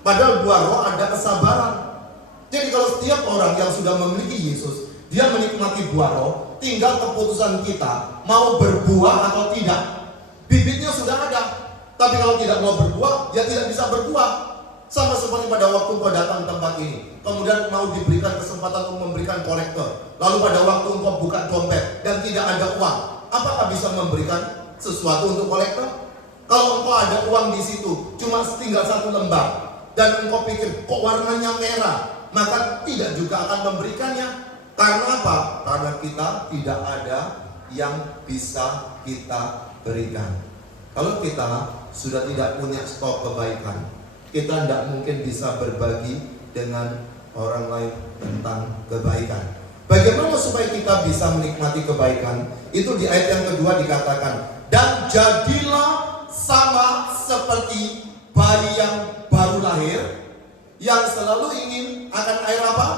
Padahal buah roh ada kesabaran. Jadi kalau setiap orang yang sudah memiliki Yesus, dia menikmati buah roh, tinggal keputusan kita mau berbuah atau tidak. Bibitnya sudah ada, tapi kalau tidak mau berbuah, dia tidak bisa berbuah. Sama seperti pada waktu kau datang tempat ini, kemudian mau diberikan kesempatan untuk memberikan kolektor, lalu pada waktu engkau buka dompet dan tidak ada uang, apakah bisa memberikan sesuatu untuk kolektor? Kalau engkau ada uang di situ, cuma tinggal 1 lembar, dan engkau pikir kok warnanya merah, maka tidak juga akan memberikannya. Karena apa? Karena kita tidak ada yang bisa kita berikan. Kalau kita sudah tidak punya stok kebaikan, kita tidak mungkin bisa berbagi dengan orang lain tentang kebaikan. Bagaimana supaya kita bisa menikmati kebaikan? Itu di ayat yang kedua dikatakan, dan jadilah sama seperti bayi yang baru lahir, yang selalu ingin akan air apa?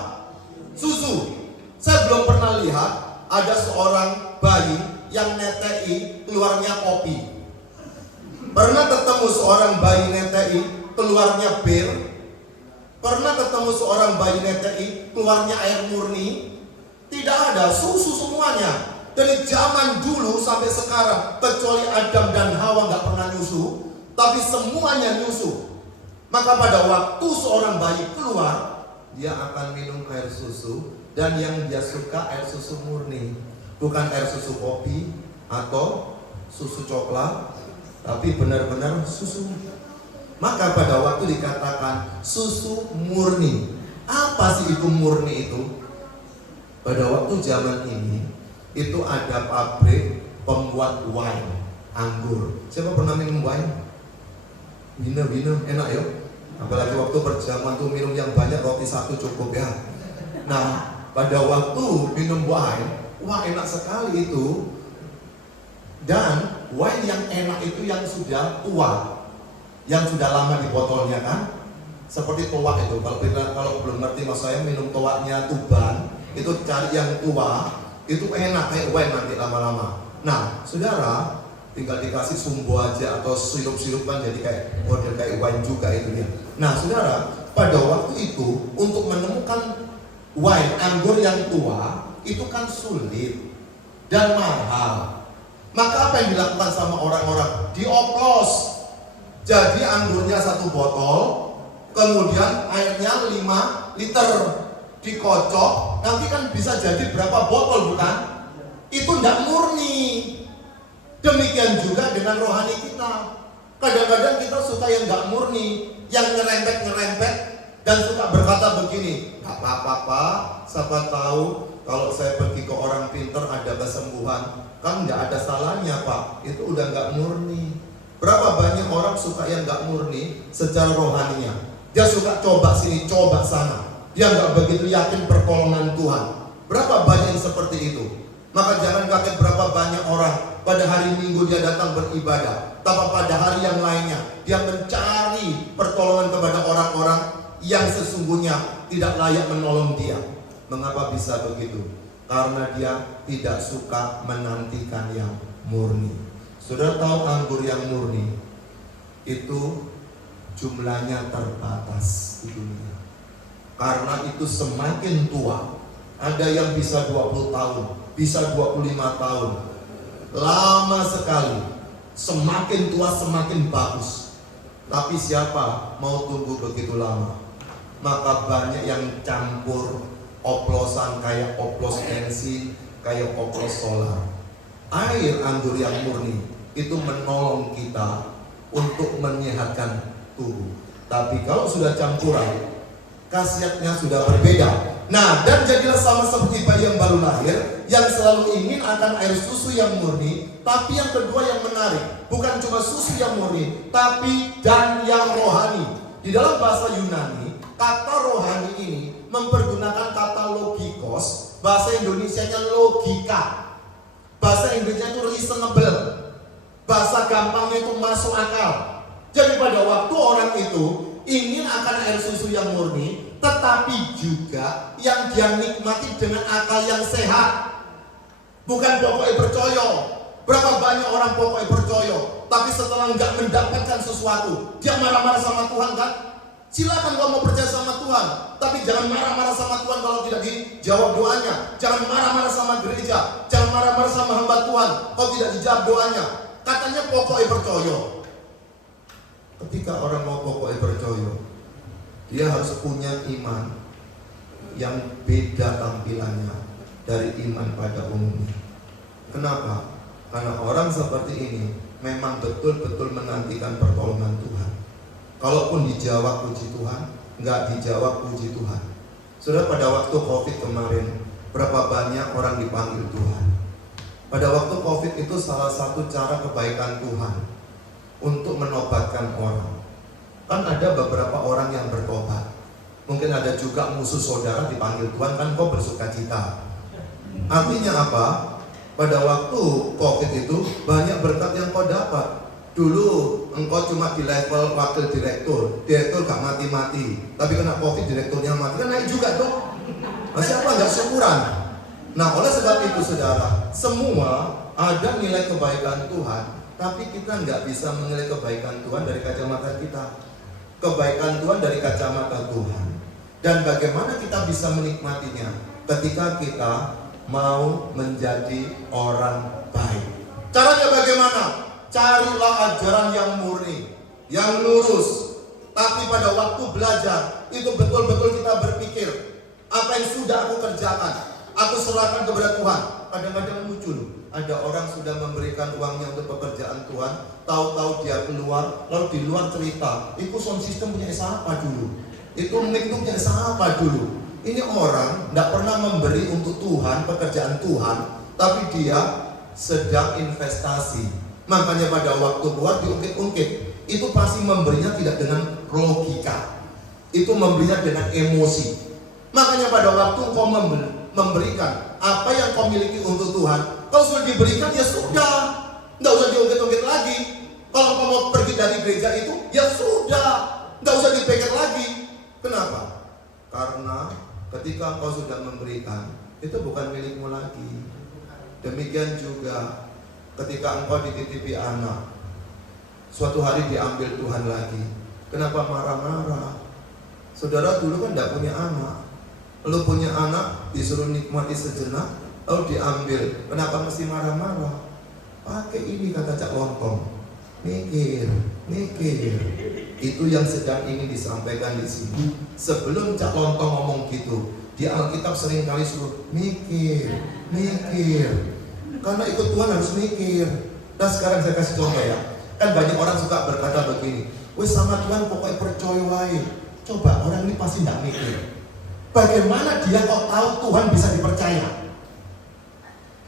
Susu. Saya belum pernah lihat ada seorang bayi yang netei keluarnya kopi. Pernah ketemu seorang bayi netei keluarnya bir? Pernah ketemu seorang bayi netei keluarnya air murni? Tidak ada, susu semuanya. Dari zaman dulu sampai sekarang, kecuali Adam dan Hawa nggak pernah nyusu, tapi semuanya nyusu. Maka pada waktu seorang bayi keluar, dia akan minum air susu, dan yang dia suka air susu murni, bukan air susu kopi atau susu coklat, tapi benar-benar susu. Maka pada waktu dikatakan susu murni. Apa sih itu murni itu? Pada waktu zaman ini itu ada pabrik pembuat wine, anggur. Siapa pernah minum wine? Minum, enak ya. Apalagi waktu berjaman tuh minum yang banyak, roti 1 cukup ya. Nah, pada waktu minum wine, wah enak sekali itu. Dan wine yang enak itu yang sudah tua, yang sudah lama di botolnya kan. Seperti tua itu, kalau belum ngerti mas saya minum tuanya Tuban, itu cari yang tua, itu enak kayak wine nanti lama-lama. Nah, saudara, tinggal dikasih sumbu aja atau sirup-sirup kan jadi kayak model kayak wine juga itu ya. Nah, saudara, pada waktu itu untuk menemukan wine anggur yang tua itu kan sulit dan mahal. Maka apa yang dilakukan sama orang-orang? Dioplos. Jadi anggurnya 1 botol, kemudian airnya 5 liter, dikocok, nanti kan bisa jadi berapa botol bukan? Itu tidak murni. Demikian juga dengan rohani kita. Kadang-kadang kita suka yang nggak murni, yang nyerempet-nyerempet, dan suka berkata begini, "Gak apa-apa Pak, siapa tahu kalau saya pergi ke orang pintar ada kesembuhan." Kan nggak ada salahnya Pak, itu udah nggak murni. Berapa banyak orang suka yang nggak murni secara rohaninya. Dia suka coba sini, coba sana. Dia nggak begitu yakin pertolongan Tuhan. Berapa banyak yang seperti itu? Maka jangan kaget berapa banyak orang pada hari Minggu dia datang beribadah, tapi pada hari yang lainnya dia mencari pertolongan kepada orang-orang yang sesungguhnya tidak layak menolong dia. Mengapa bisa begitu? Karena dia tidak suka menantikan yang murni. Sudah tahu anggur yang murni itu jumlahnya terbatas di dunia. Karena itu semakin tua, ada yang bisa 20 tahun, bisa 25 tahun. Lama sekali. Semakin tua semakin bagus. Tapi siapa mau tunggu begitu lama? Maka banyak yang campur oplosan, kayak oplos bensin, kayak oplos solar. Air anggur yang murni itu menolong kita untuk menyehatkan tubuh. Tapi kalau sudah campuran, khasiatnya sudah berbeda. Nah, dan jadilah sama seperti bayi yang baru lahir, yang selalu ingin akan air susu yang murni. Tapi yang kedua yang menarik, bukan cuma susu yang murni, tapi dan yang rohani. Di dalam bahasa Yunani, kata rohani ini mempergunakan kata logikos. Bahasa Indonesianya logika, bahasa Inggrisnya itu reasonable, bahasa gampangnya itu masuk akal. Jadi pada waktu orang itu ingin akan air susu yang murni, tetapi juga yang dia nikmati dengan akal yang sehat, bukan pokoknya percaya. Berapa banyak orang pokoknya percaya, tapi setelah nggak mendapatkan sesuatu, dia marah-marah sama Tuhan kan? Silakan kalau mau percaya sama Tuhan, tapi jangan marah-marah sama Tuhan kalau tidak dijawab doanya. Jangan marah-marah sama gereja, jangan marah-marah sama hamba Tuhan kalau tidak dijawab doanya. Katanya pokoknya percaya. Ketika orang mau pokoknya percaya, dia harus punya iman yang beda tampilannya dari iman pada umumnya. Kenapa? Karena orang seperti ini memang betul-betul menantikan pertolongan Tuhan. Kalaupun dijawab puji Tuhan, nggak dijawab puji Tuhan. Sudah pada waktu COVID kemarin, berapa banyak orang dipanggil Tuhan. Pada waktu COVID itu salah satu cara kebaikan Tuhan untuk menobatkan orang. Kan ada beberapa orang yang bertobat. Mungkin ada juga musuh saudara dipanggil Tuhan, kan kau bersuka cita. Artinya apa? Pada waktu COVID itu banyak berkat yang kau dapat. Dulu engkau cuma di level wakil direktur gak mati-mati, tapi kena COVID direkturnya mati, kan naik juga dong. Nah, siapa nggak syukuran? Nah, oleh sebab itu saudara, semua ada nilai kebaikan Tuhan, tapi kita nggak bisa menilai kebaikan Tuhan dari kacamata kita. Kebaikan Tuhan dari kacamata Tuhan. Dan bagaimana kita bisa menikmatinya? Ketika kita mau menjadi orang baik. Caranya bagaimana? Carilah ajaran yang murni, yang lurus. Tapi pada waktu belajar, itu betul-betul kita berpikir, apa yang sudah aku kerjakan, aku serahkan kepada Tuhan. Kadang-kadang muncul, ada orang sudah memberikan uangnya untuk pekerjaan Tuhan, tahu-tahu dia keluar, lalu di luar cerita, itu sound system punya siapa dulu, itu mic itu punya siapa dulu. Ini orang tidak pernah memberi untuk Tuhan, pekerjaan Tuhan, tapi dia sedang investasi. Makanya pada waktu keluar diungkit-ungkit, itu pasti memberinya tidak dengan logika, itu memberinya dengan emosi. Makanya pada waktu kau memberikan apa yang kau miliki untuk Tuhan, kalau sudah diberikan ya sudah, tidak usah diungkit-ungkit lagi. Kalau kau mau pergi dari gereja itu, ya sudah, tidak usah dipikir lagi. Kenapa? Karena ketika kau sudah memberikan, itu bukan milikmu lagi. Demikian juga ketika engkau dititipi anak, suatu hari diambil Tuhan lagi. Kenapa marah-marah? Saudara dulu kan tidak punya anak. Lu punya anak, disuruh nikmati sejenak, lalu diambil. Kenapa mesti marah-marah? Pakai ini kata Cak Lontong. Mikir. Itu yang sedang ingin disampaikan di sini. Sebelum Cak Lontong ngomong gitu, di Alkitab sering kali suruh mikir. Karena ikut Tuhan harus mikir. Dan sekarang saya kasih contoh ya. Kan banyak orang suka berkata begini, wes sama Tuhan pokoknya percaya wae. Coba orang ini pasti tidak mikir. Bagaimana dia kok tahu Tuhan bisa dipercaya?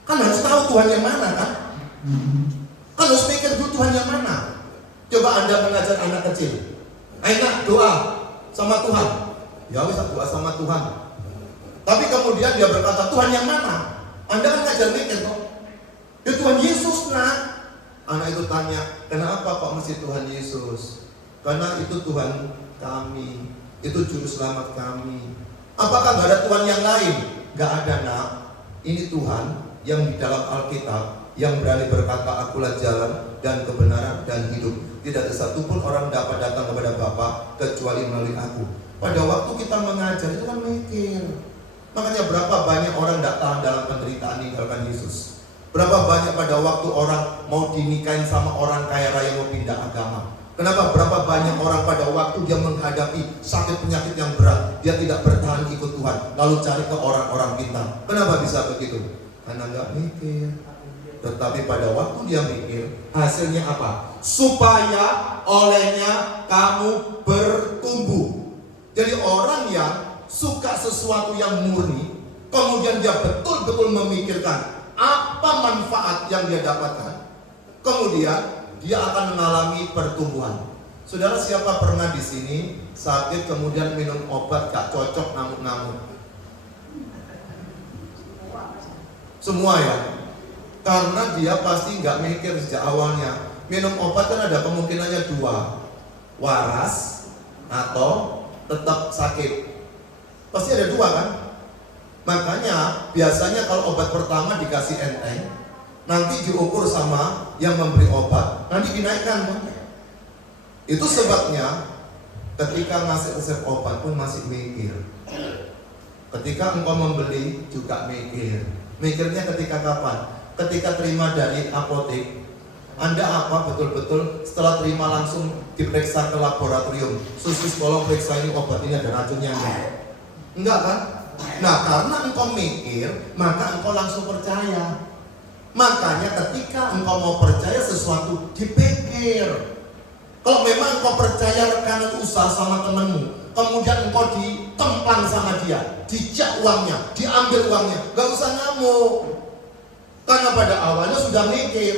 Kan harus tahu Tuhan yang mana kan? Kan harus mikir dulu Tuhan yang mana. Coba Anda mengajar anak kecil, anak doa sama Tuhan. Ya wes doa sama Tuhan. Tapi kemudian dia berkata Tuhan yang mana? Anda kan ngajar mikir kok. Ya Tuhan Yesus nak. Anak itu tanya, kenapa kok mesti Tuhan Yesus? Karena itu Tuhan kami, itu juru selamat kami. Apakah gak ada Tuhan yang lain? Gak ada nak. Ini Tuhan yang di dalam Alkitab, yang berani berkata akulah jalan dan kebenaran dan hidup. Tidak ada satupun orang dapat datang kepada Bapa kecuali melalui aku. Pada waktu kita mengajar itu kan mikir. Makanya berapa banyak orang tidak tahan dalam penderitaan meninggalkan Yesus. Berapa banyak pada waktu orang mau dinikahin sama orang kaya raya mau pindah agama. Kenapa? Berapa banyak orang pada waktu dia menghadapi sakit penyakit yang berat, dia tidak bertahan ikut Tuhan, lalu cari ke orang-orang pintar. Kenapa bisa begitu? Karena nggak mikir. Tetapi pada waktu dia mikir, hasilnya apa? Supaya olehnya kamu bertumbuh. Jadi orang yang suka sesuatu yang murni, kemudian dia betul-betul memikirkan apa manfaat yang dia dapatkan, kemudian dia akan mengalami pertumbuhan. Saudara, siapa pernah di sini sakit kemudian minum obat gak cocok, ngamuk-ngamuk? Semua ya? Karena dia pasti gak mikir sejak awalnya. Minum obat kan ada kemungkinannya dua, waras atau tetap sakit. Pasti ada dua kan? Makanya biasanya kalau obat pertama dikasih enteng, nanti diukur sama yang memberi obat, nanti dinaikkan kan? Itu sebabnya ketika ngasih resep obat pun masih mikir. Ketika engkau membeli juga mikir. Mikirnya ketika kapan? Ketika terima dari apotek, Anda apa betul-betul setelah terima langsung diperiksa ke laboratorium, Sus tolong periksa ini obat ini ada racunnya enggak? Enggak kan? Nah, karena engkau mikir, maka engkau langsung percaya. Makanya ketika engkau mau percaya sesuatu, dipikir. Kalau memang engkau percaya rekanan usaha sama temanmu, kemudian engkau ditemplang sama dia, dijak uangnya, diambil uangnya, gak usah ngamuk. Karena pada awalnya sudah mikir,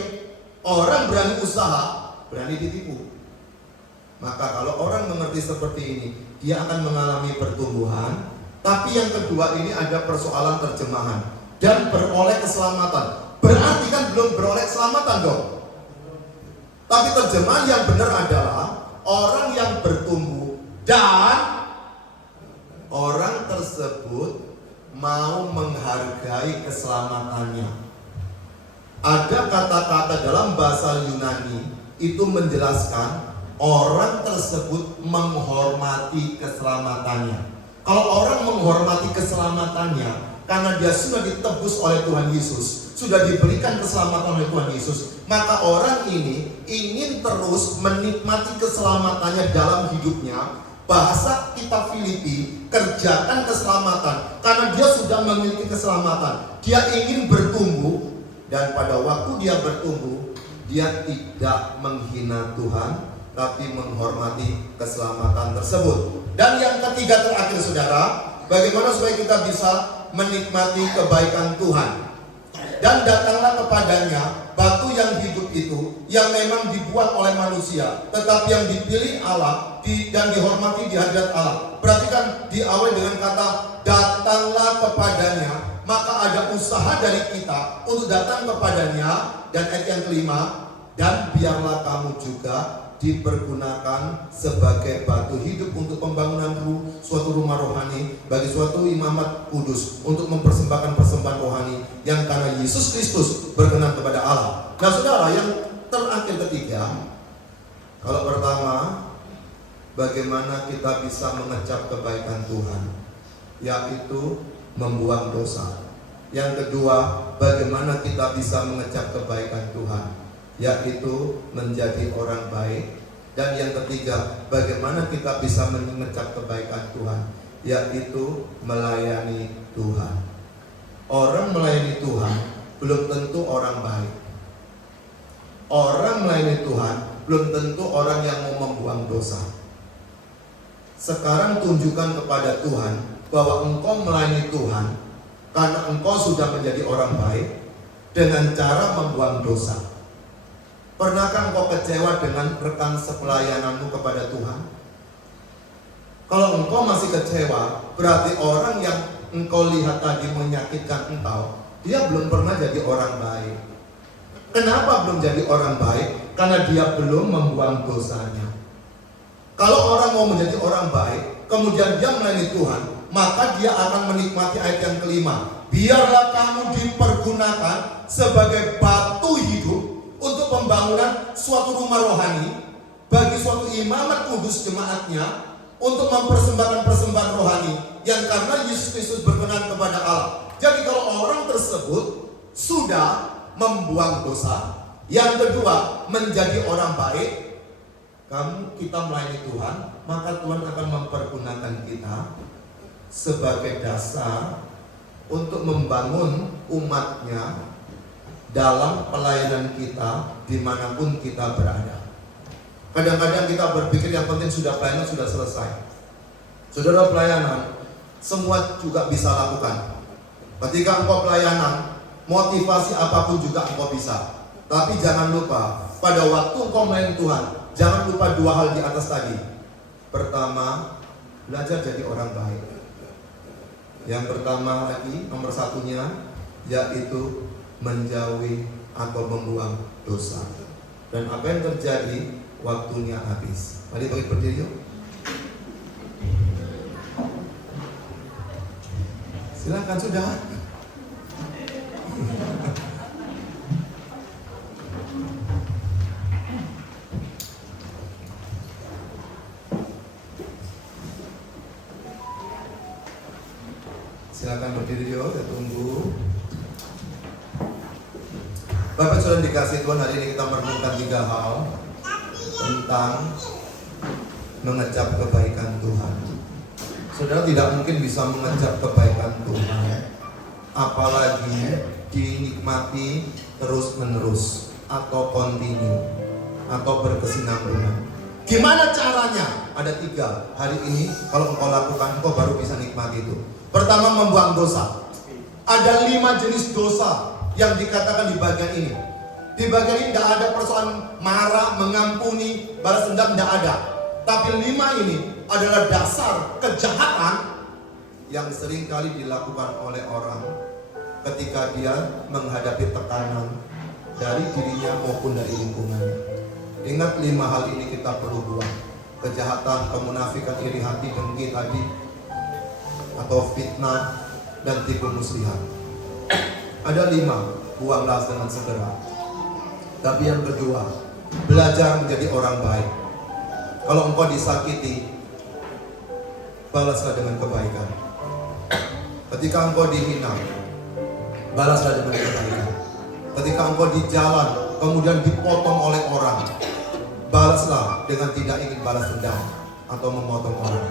orang berani usaha, berani ditipu. Maka kalau orang mengerti seperti ini, dia akan mengalami pertumbuhan. Tapi yang kedua ini ada persoalan terjemahan dan beroleh keselamatan. Berarti kan belum beroleh keselamatan dong. Tapi terjemahan yang benar adalah orang yang bertumbuh dan orang tersebut mau menghargai keselamatannya. Ada kata-kata dalam bahasa Yunani itu menjelaskan orang tersebut menghormati keselamatannya. Kalau orang menghormati keselamatannya karena dia sudah ditebus oleh Tuhan Yesus, sudah diberikan keselamatan oleh Tuhan Yesus, maka orang ini ingin terus menikmati keselamatannya dalam hidupnya. Bahasa kita Filipi, kerjakan keselamatan. Karena dia sudah memiliki keselamatan, dia ingin bertumbuh. Dan pada waktu dia bertumbuh, dia tidak menghina Tuhan, tapi menghormati keselamatan tersebut. Dan yang ketiga terakhir saudara, bagaimana supaya kita bisa menikmati kebaikan Tuhan. Dan datanglah kepadanya batu yang hidup itu, yang memang dibuat oleh manusia, tetapi yang dipilih Allah dan dihormati di hadirat Allah. Perhatikan diawali dengan kata datanglah kepadanya. Maka ada usaha dari kita untuk datang kepadanya. Dan ayat yang kelima, dan biarlah kamu juga dipergunakan sebagai batu hidup untuk pembangunan suatu rumah rohani bagi suatu imamat kudus, untuk mempersembahkan persembahan rohani yang karena Yesus Kristus berkenan kepada Allah. Nah saudara, yang terakhir ketiga, kalau pertama bagaimana kita bisa mengecap kebaikan Tuhan, yaitu membuang dosa. Yang kedua, bagaimana kita bisa mengecap kebaikan Tuhan, yaitu menjadi orang baik. Dan yang ketiga, bagaimana kita bisa mengecap kebaikan Tuhan, yaitu melayani Tuhan. Orang melayani Tuhan belum tentu orang baik. Orang melayani Tuhan belum tentu orang yang mau membuang dosa. Sekarang tunjukkan kepada Tuhan bahwa engkau melayani Tuhan karena engkau sudah menjadi orang baik dengan cara membuang dosa. Pernahkah engkau kecewa dengan rekan sepelayananmu kepada Tuhan? Kalau engkau masih kecewa, berarti orang yang engkau lihat tadi menyakitkan engkau, dia belum pernah jadi orang baik. Kenapa belum jadi orang baik? Karena dia belum membuang dosanya. Kalau orang mau menjadi orang baik, kemudian dia melayani Tuhan, maka dia akan menikmati ayat yang kelima. Biarlah kamu dipergunakan sebagai batu hidup untuk pembangunan suatu rumah rohani bagi suatu imamat kudus jemaatnya, untuk mempersembahkan persembahan rohani yang karena Yesus Kristus berkenan kepada Allah. Jadi kalau orang tersebut sudah membuang dosa, yang kedua menjadi orang baik, kita melayani Tuhan, maka Tuhan akan mempergunakan kita sebagai dasar untuk membangun umatnya dalam pelayanan kita dimanapun kita berada. Kadang-kadang kita berpikir yang penting sudah pelayanan sudah selesai. Saudara, pelayanan semua juga bisa lakukan. Ketika engkau pelayanan, motivasi apapun juga engkau bisa. Tapi jangan lupa, pada waktu engkau melayani Tuhan, jangan lupa dua hal di atas tadi. Pertama, belajar jadi orang baik. Yang pertama lagi, nomor satunya, yaitu menjauhi atau membuang dosa. Dan apa yang terjadi, waktunya habis. Mari bangkit berdiri yuk. Silakan sudah. Silakan berdiri yuk, kita tunggu. Bapak sudah dikasih Tuhan, hari ini kita merenungkan 3 hal tentang mengecap kebaikan Tuhan. Saudara tidak mungkin bisa mengecap kebaikan Tuhan apalagi dinikmati terus-menerus atau continue atau berkesinambungan. Gimana caranya? Ada 3. Hari ini kalau engkau lakukan, engkau baru bisa nikmati itu. Pertama, membuang dosa. Ada 5 jenis dosa yang dikatakan di bagian ini. Di bagian ini tidak ada persoalan marah, mengampuni, balas dendam, tidak ada. Tapi 5 ini adalah dasar kejahatan yang sering kali dilakukan oleh orang ketika dia menghadapi tekanan dari dirinya maupun dari lingkungannya. Ingat 5 hal ini kita perlu buang. Kejahatan, kemunafikan, iri hati, dengki tadi, atau fitnah dan tipu muslihat. Ada 5, buanglah dengan segera. Tapi yang kedua, belajar menjadi orang baik. Kalau engkau disakiti, balaslah dengan kebaikan. Ketika engkau dihina, balaslah dengan kebaikan. Ketika engkau di jalan, kemudian dipotong oleh orang, balaslah dengan tidak ingin balas dendam atau memotong orang.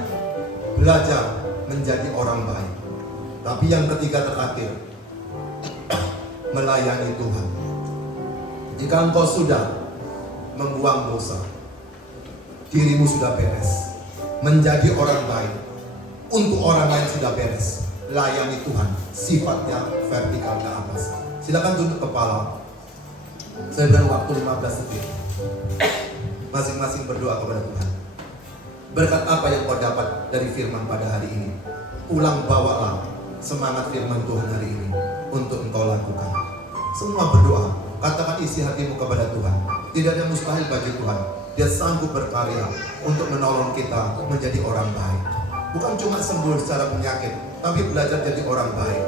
Belajar menjadi orang baik. Tapi yang ketiga terakhir, melayani Tuhan. Jika engkau sudah membuang dosa, dirimu sudah beres, menjadi orang baik, untuk orang lain sudah beres, layani Tuhan, sifatnya vertikal ke atas. Silakan tunduk kepala. Saya berikan waktu 15 detik. Masing-masing berdoa kepada Tuhan. Berkat apa yang kau dapat dari firman pada hari ini, ulang bawalah semangat firman Tuhan hari ini untuk engkau lakukan. Semua berdoa, katakan isi hatimu kepada Tuhan. Tidak ada mustahil bagi Tuhan. Dia sanggup berkarya untuk menolong kita menjadi orang baik. Bukan cuma sembuh secara penyakit, tapi belajar jadi orang baik.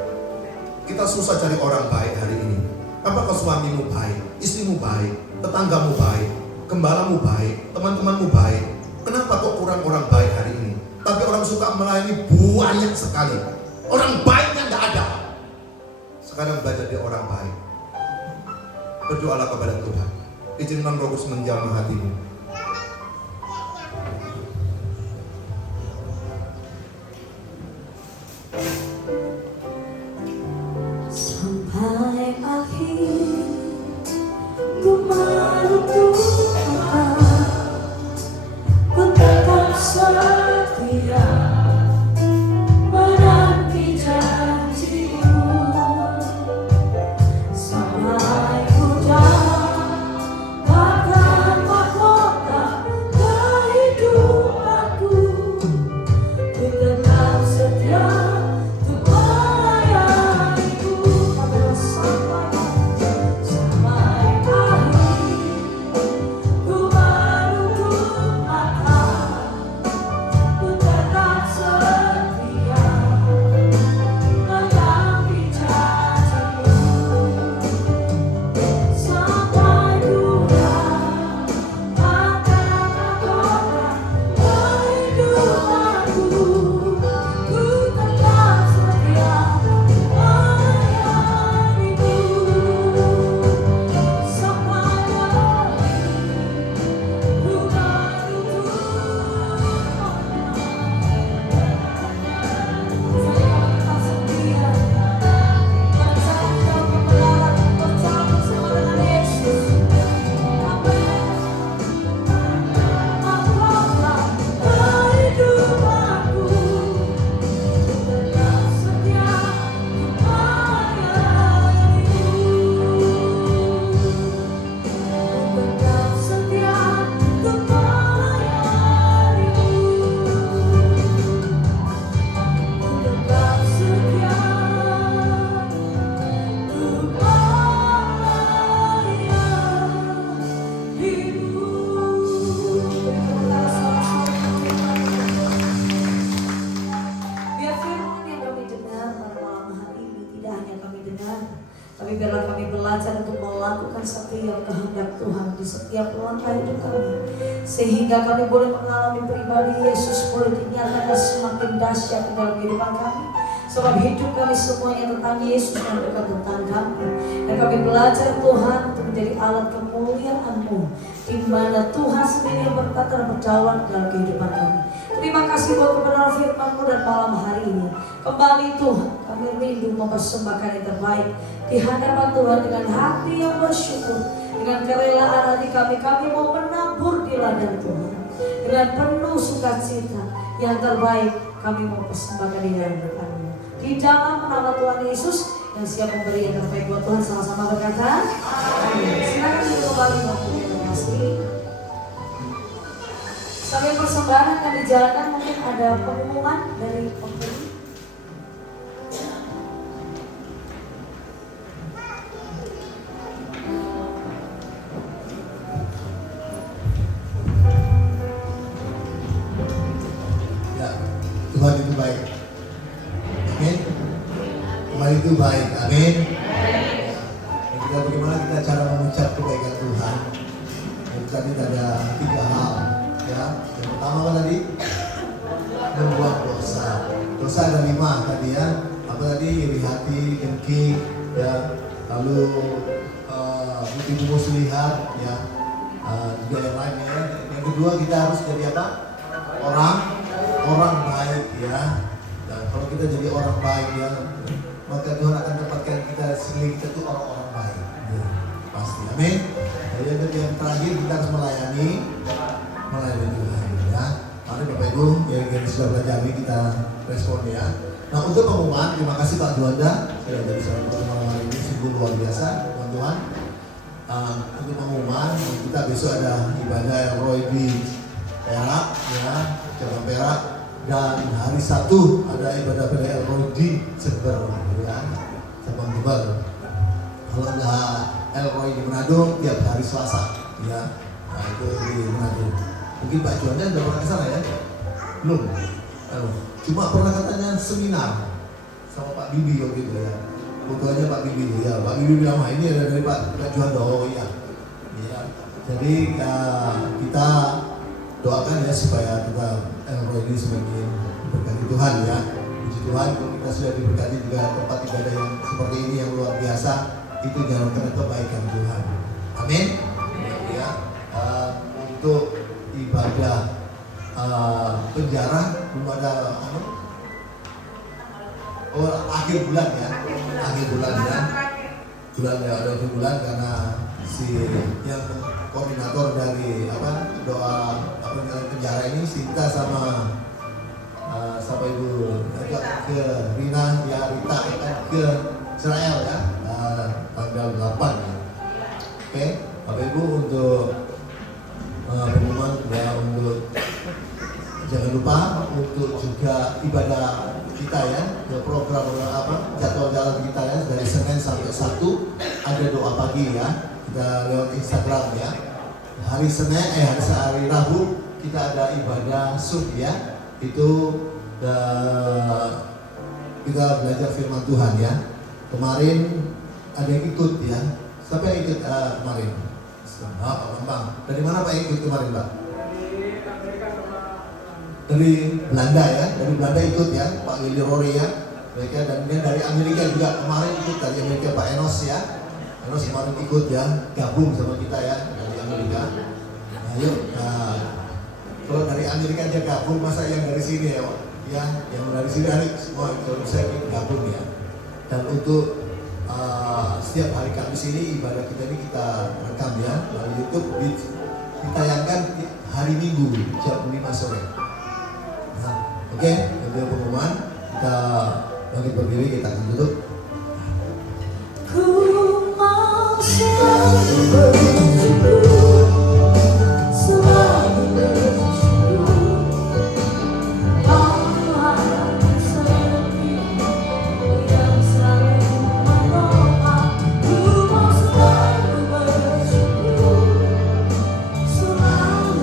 Kita susah cari orang baik hari ini. Apakah suamimu baik, istrimu baik, tetanggamu baik, gembalamu baik, teman-temanmu baik? Kenapa kok kurang orang baik hari ini? Tapi orang suka melayani banyak sekali. Orang baiknya tidak ada. Sekarang belajar jadi orang baik. Berdoalah kepada Tuhan. Izinkan Roh Kudus menjamah hatimu. Sampai akhir ku menutup mata, ku tetap setia menanti janjimu. Sampai hujan bahkan mahkota sehingga kami boleh mengalami pribadi Yesus boleh dinyatakan semakin dahsyat di dalam kehidupan kami. Sebab hidup kami semuanya tentang Yesus dan bukan tentang kami. Dan kami belajar Tuhan untuk menjadi alat kemuliaan-Mu, di mana Tuhan sendiri yang berkata dan berdaulat dalam kehidupan kami. Terima kasih buat kebenaran firman-Mu dan malam hari ini. Kembali Tuhan, kami rindu mempersembahkan yang terbaik di hadapan Tuhan dengan hati yang bersyukur. Dengan kerelaan hati kami mau menabur di ladang Tuhan. Dengan penuh sukacita yang terbaik kami mau persembahkan di dalam depan-Mu. Di dalam nama Tuhan Yesus yang siap memberi yang terbaik buat Tuhan, sama-sama berkata amin. Silakan duduk kembali waktu yang kasih. Sambil persembahan akan dijalankan, mungkin ada pengumuman dari pemberi. Ya, Tuhan itu baik. Amin. Tuhan itu baik. Amin. Dan kita bagaimana kita cara mengucap kebaikan Tuhan? Dan tadi ada 3 hal. Ya, yang pertama apa tadi? Membuang dosa. Dosa ada 5 tadi ya. Apa tadi? Iri hati, dengki, ya. Lalu mutimu muslihat, ya. Juga yang lain ya. Yang kedua kita harus jadi apa? Orang baik ya. Dan kalau kita jadi orang baik ya, maka Tuhan akan dapatkan kita sekeliling kita itu orang-orang baik. Ya, pasti. Amin. Jadi yang terakhir kita harus melayani Tuhan ya. Mari Bapak Ibu yang sudah belajar ini kita respon ya. Nah untuk pengumuman, terima kasih Pak Juanda sudah jadi salah satu malam hari ini, sungguh luar biasa teman-teman. Untuk pengumuman kita besok ada ibadah Roy di Perak ya, cabang Perak, dan hari Sabtu ada ibadah El Roy di Jember ya, cabang Jember. Kalau ada El Roy di Manado tiap hari Selasa ya, nah itu di Manado. Mungkin Pak Juanda udah pernah ke sana ya? Belum. Cuma pernah katanya seminar sama Pak Bibi waktu itu ya. Fotonya Pak Bibi ya. Pak Bibi bilang ini ada dari Pak Juanda. Oh iya. Ya. Jadi kita doakan ya supaya kita ini semakin diberkati Tuhan ya. Puji Tuhan kalau kita sudah diberkati juga tempat ibadah yang seperti ini yang luar biasa, itu jalankan kebaikan Tuhan. Amin. Ya. Untuk ibadah penjara belum ada akhir bulan ya, bulan ya ada bulan karena si yang koordinator dari doa penjara ini Sinta sama Ibu ke Rina ya Rita ke Israel ya tanggal 8 ya. Oke, Bapak Ibu untuk pengumuman ya, untuk jangan lupa untuk juga ibadah kita ya, program jadwal kita ya dari Senin sampai Sabtu ada doa pagi ya, kita lewat Instagram ya. Hari Rabu kita ada ibadah sub ya, itu kita belajar firman Tuhan ya. Kemarin ada yang ikut ya, siapa yang ikut kemarin? Pak Bambang. Dari mana Pak ikut kemarin Pak? Dari Belanda ya, dari Belanda ikut ya, Pak Willy Rory ya. Mereka dan dari Amerika juga kemarin ikut, dari Amerika Pak Enos ya. Enos kemarin ikut ya, gabung sama kita ya dari Amerika. Nah, yuk, kalau dari Amerika aja gabung, masa yang dari sini ya, Pak? Ya, yang dari sini hari semua kalau saya gabung ya. Dan untuk setiap hari Kamis ini ibadah kita ini kita rekam ya melalui YouTube, ditayangkan hari Minggu jam 5 sore. Nah, oke, untuk pengumuman kita bangkit berdiri, kita akan duduk. Ku mau selalu bersyukur, selalu bersyukur. Selalu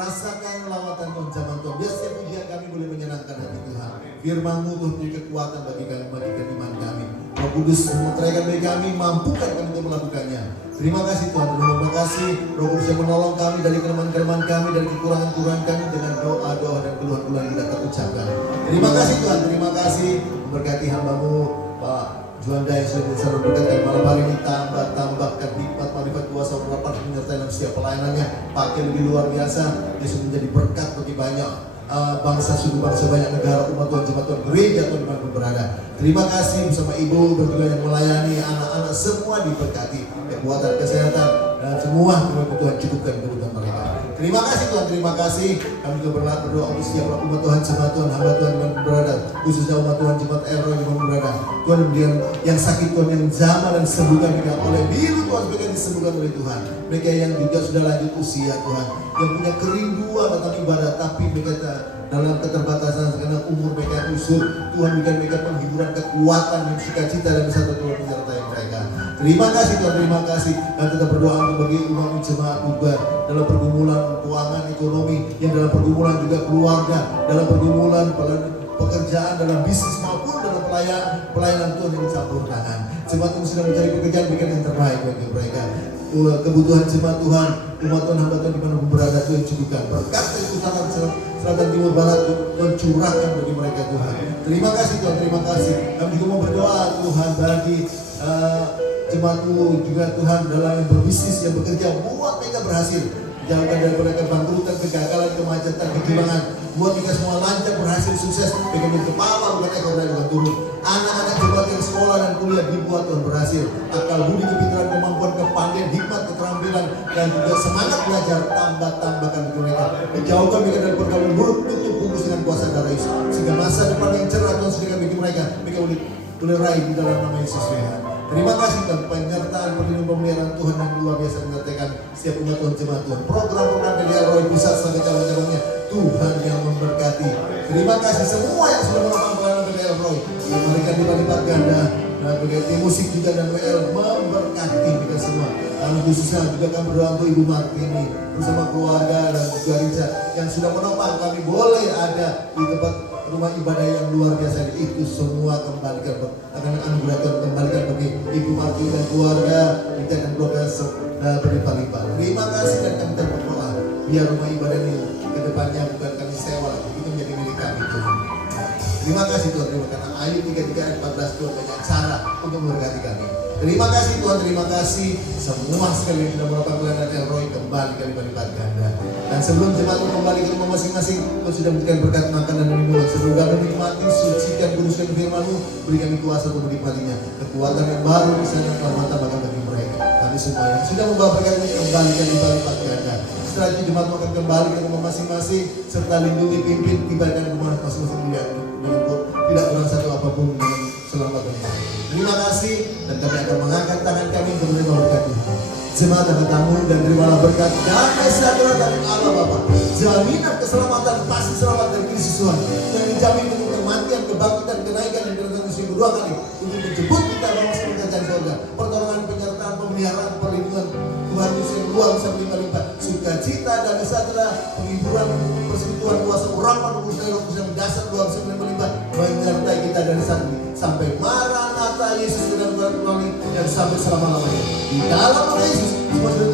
merasakan lawatan Tuhan zaman Tuhan. Biar setiap ujian kami boleh menyenangkan hati Tuhan. Firman-Mu Tuhan beri kekuatan bagi kami, bagikan iman kami. Roh Kudus meteraikan bagi kami, mampukan kami untuk melakukannya. Terima kasih Tuhan, terima kasih Roh Kudus yang menolong kami dari kelemahan-kelemahan kami, dari kekurangan-kekurangan kami dengan doa-doa dan keluhan-keluhan yang kita ucapkan. Terima kasih Tuhan, terima kasih memberkati hamba-Mu Pak Juanda yang sudah bisa memberkati malam hari ini. Tambahkan hikmat, marifat, kuasa, urapan menyertai dalam setiap pelayanannya. Pakai lebih luar biasa, dia sudah menjadi berkat bagi banyak bangsa, suku bangsa, banyak negara, umat Tuhan, jemaat Tuhan, gereja Tuhan dimanapun berada. Terima kasih bersama Ibu berdua yang melayani anak-anak semua diberkati, kekuatan, kesehatan, dan semua Tuhan cukupkan kebutuhan mereka. Terima kasih Tuhan, terima kasih. Kami juga berdoa untuk setiap umat Tuhan, jemaat Tuhan, hamba Tuhan yang berada, khususnya umat Tuhan, jemaat Elroy yang berada. Tuhan yang sakit Tuhan, yang zaman dan sembuhkan mereka oleh biru Tuhan, mereka disembuhkan oleh Tuhan. Mereka yang juga sudah lanjut usia Tuhan, yang punya kerinduan datang ibadah, tapi mereka dalam keterbatasan karena umur mereka usur. Tuhan berikan mereka penghiburan, kekuatan, dan sukacita dan bersatu Tuhan menyertai mereka. Terima kasih Tuhan, terima kasih. Dan kita berdoa untuk bagi umat jemaat juga dalam pergumulan keuangan ekonomi, yang dalam pergumulan juga keluarga, dalam pergumulan pekerjaan, dalam bisnis maupun dalam pelayanan Tuhan yang campur tangan. Jemaat yang sedang mencari pekerjaan, berikan yang terbaik bagi mereka. Kebutuhan jemaat Tuhan, umat Tuhan, hamba Tuhan dimanapun berada, Tuhan cukupkan. Berkat dari utara, selatan, timur, barat, Tuhan curahkan bagi mereka Tuhan. Terima kasih Tuhan, terima kasih. Kami juga mau berdoa Tuhan bagi jemaat-Mu juga Tuhan dalam yang berbisnis, yang bekerja, buat mereka berhasil. Jauhkan daripada kebangkrutan, kegagalan, kemacetan, kecurangan. Buat mereka semua lancar, berhasil, sukses. Mereka menjadi kepala, bukan ekor dan bukan turun. Anak-anak jemaat yang sekolah dan kuliah dibuat Tuhan berhasil. Akal budi, kepintaran, kemampuan, kepandaian, hikmat, keterampilan, dan juga semangat belajar, tambahkan bagi mereka. Dijauhkan mereka dari pergaulan buruk, tutup bungkus dengan kuasa darah Yesus. Sehingga masa depan yang cerah Tuhan sediakan bagi mereka. Mereka boleh raih di dalam nama Yesus Tuhan. Terima kasih Tuhan, penyertaan, perlindungan, pemeliharaan Tuhan yang luar biasa menyertakan setiap umat Tuhan, jemaat Tuhan. Program-program dari Elroy pusat sampai cabang-cabangnya, Tuhan yang memberkati. Terima kasih semua yang sudah melakukan pelayanan dari Elroy. Memberikan lipat ganda, dan berkati musik juga dan WL memberkati kita semua. Dan khususnya juga kami berdoa untuk Ibu Martini bersama keluarga dan juga Richard yang sudah menopang kami boleh ada di tempat rumah ibadah yang luar biasa itu. Semua kembalikan akan anugerah Tuhan, kembalikan bagi Ibu Martini dan keluarga kita dan keluarga berlimpah-limpah. Terima kasih dan kami berdoa biar rumah ibadah ini ke depannya bukan kami sewa, itu menjadi milik kami Tuhan. Terima kasih Tuhan, terima kasih. Ayub 33 ayat 14 Tuhan banyak cara untuk memberkati kami. Terima kasih Tuhan, terima kasih semua sekali yang sudah melakukan pelayanan Elroy kembali kali berlipat ganda. Dan sebelum jemaat kembali ke rumah masing-masing, Tuhan sudah memberikan berkat makan dan minuman. Sebelum kami menikmati, sucikan, kuduskan firman-Mu, beri kami kuasa untuk menikmatinya. Kekuatan yang baru di sana keselamatan bagi mereka. Kami semua yang sudah membawa berkat ini kembali kali berlipat ganda. Setelah itu jemaat akan kembali ke rumah masing-masing serta lindungi, pimpin, tibakan rumah masing-masing tidak kurang satu apapun dengan selamat dan baik. Terima kasih dan kami akan mengangkat tangan kami untuk menerima berkat Tuhan. Jemaat dan tamu dan terimalah berkat damai sejahtera dari Allah Bapa. Jaminan keselamatan pasti selamat dari Kristus Tuhan yang dijamin untuk kematian, kebangkitan, kenaikan dan kedatangan Yesus kedua kali untuk menjemput kita dalam kerajaan surga. Pertolongan, penyertaan, pemeliharaan, perlindungan Tuhan Yesus yang luar biasa berlimpah-limpah, sukacita dan sejahtera, penghiburan, persekutuan, kuasa, urapan, urusan yang dasar luar biasa berlimpah-limpah menyertai kita dari saat ini sampai Maranatha Yesus sedang kembali dan sampai selama-lamanya. Di dalam nama Yesus semua sudah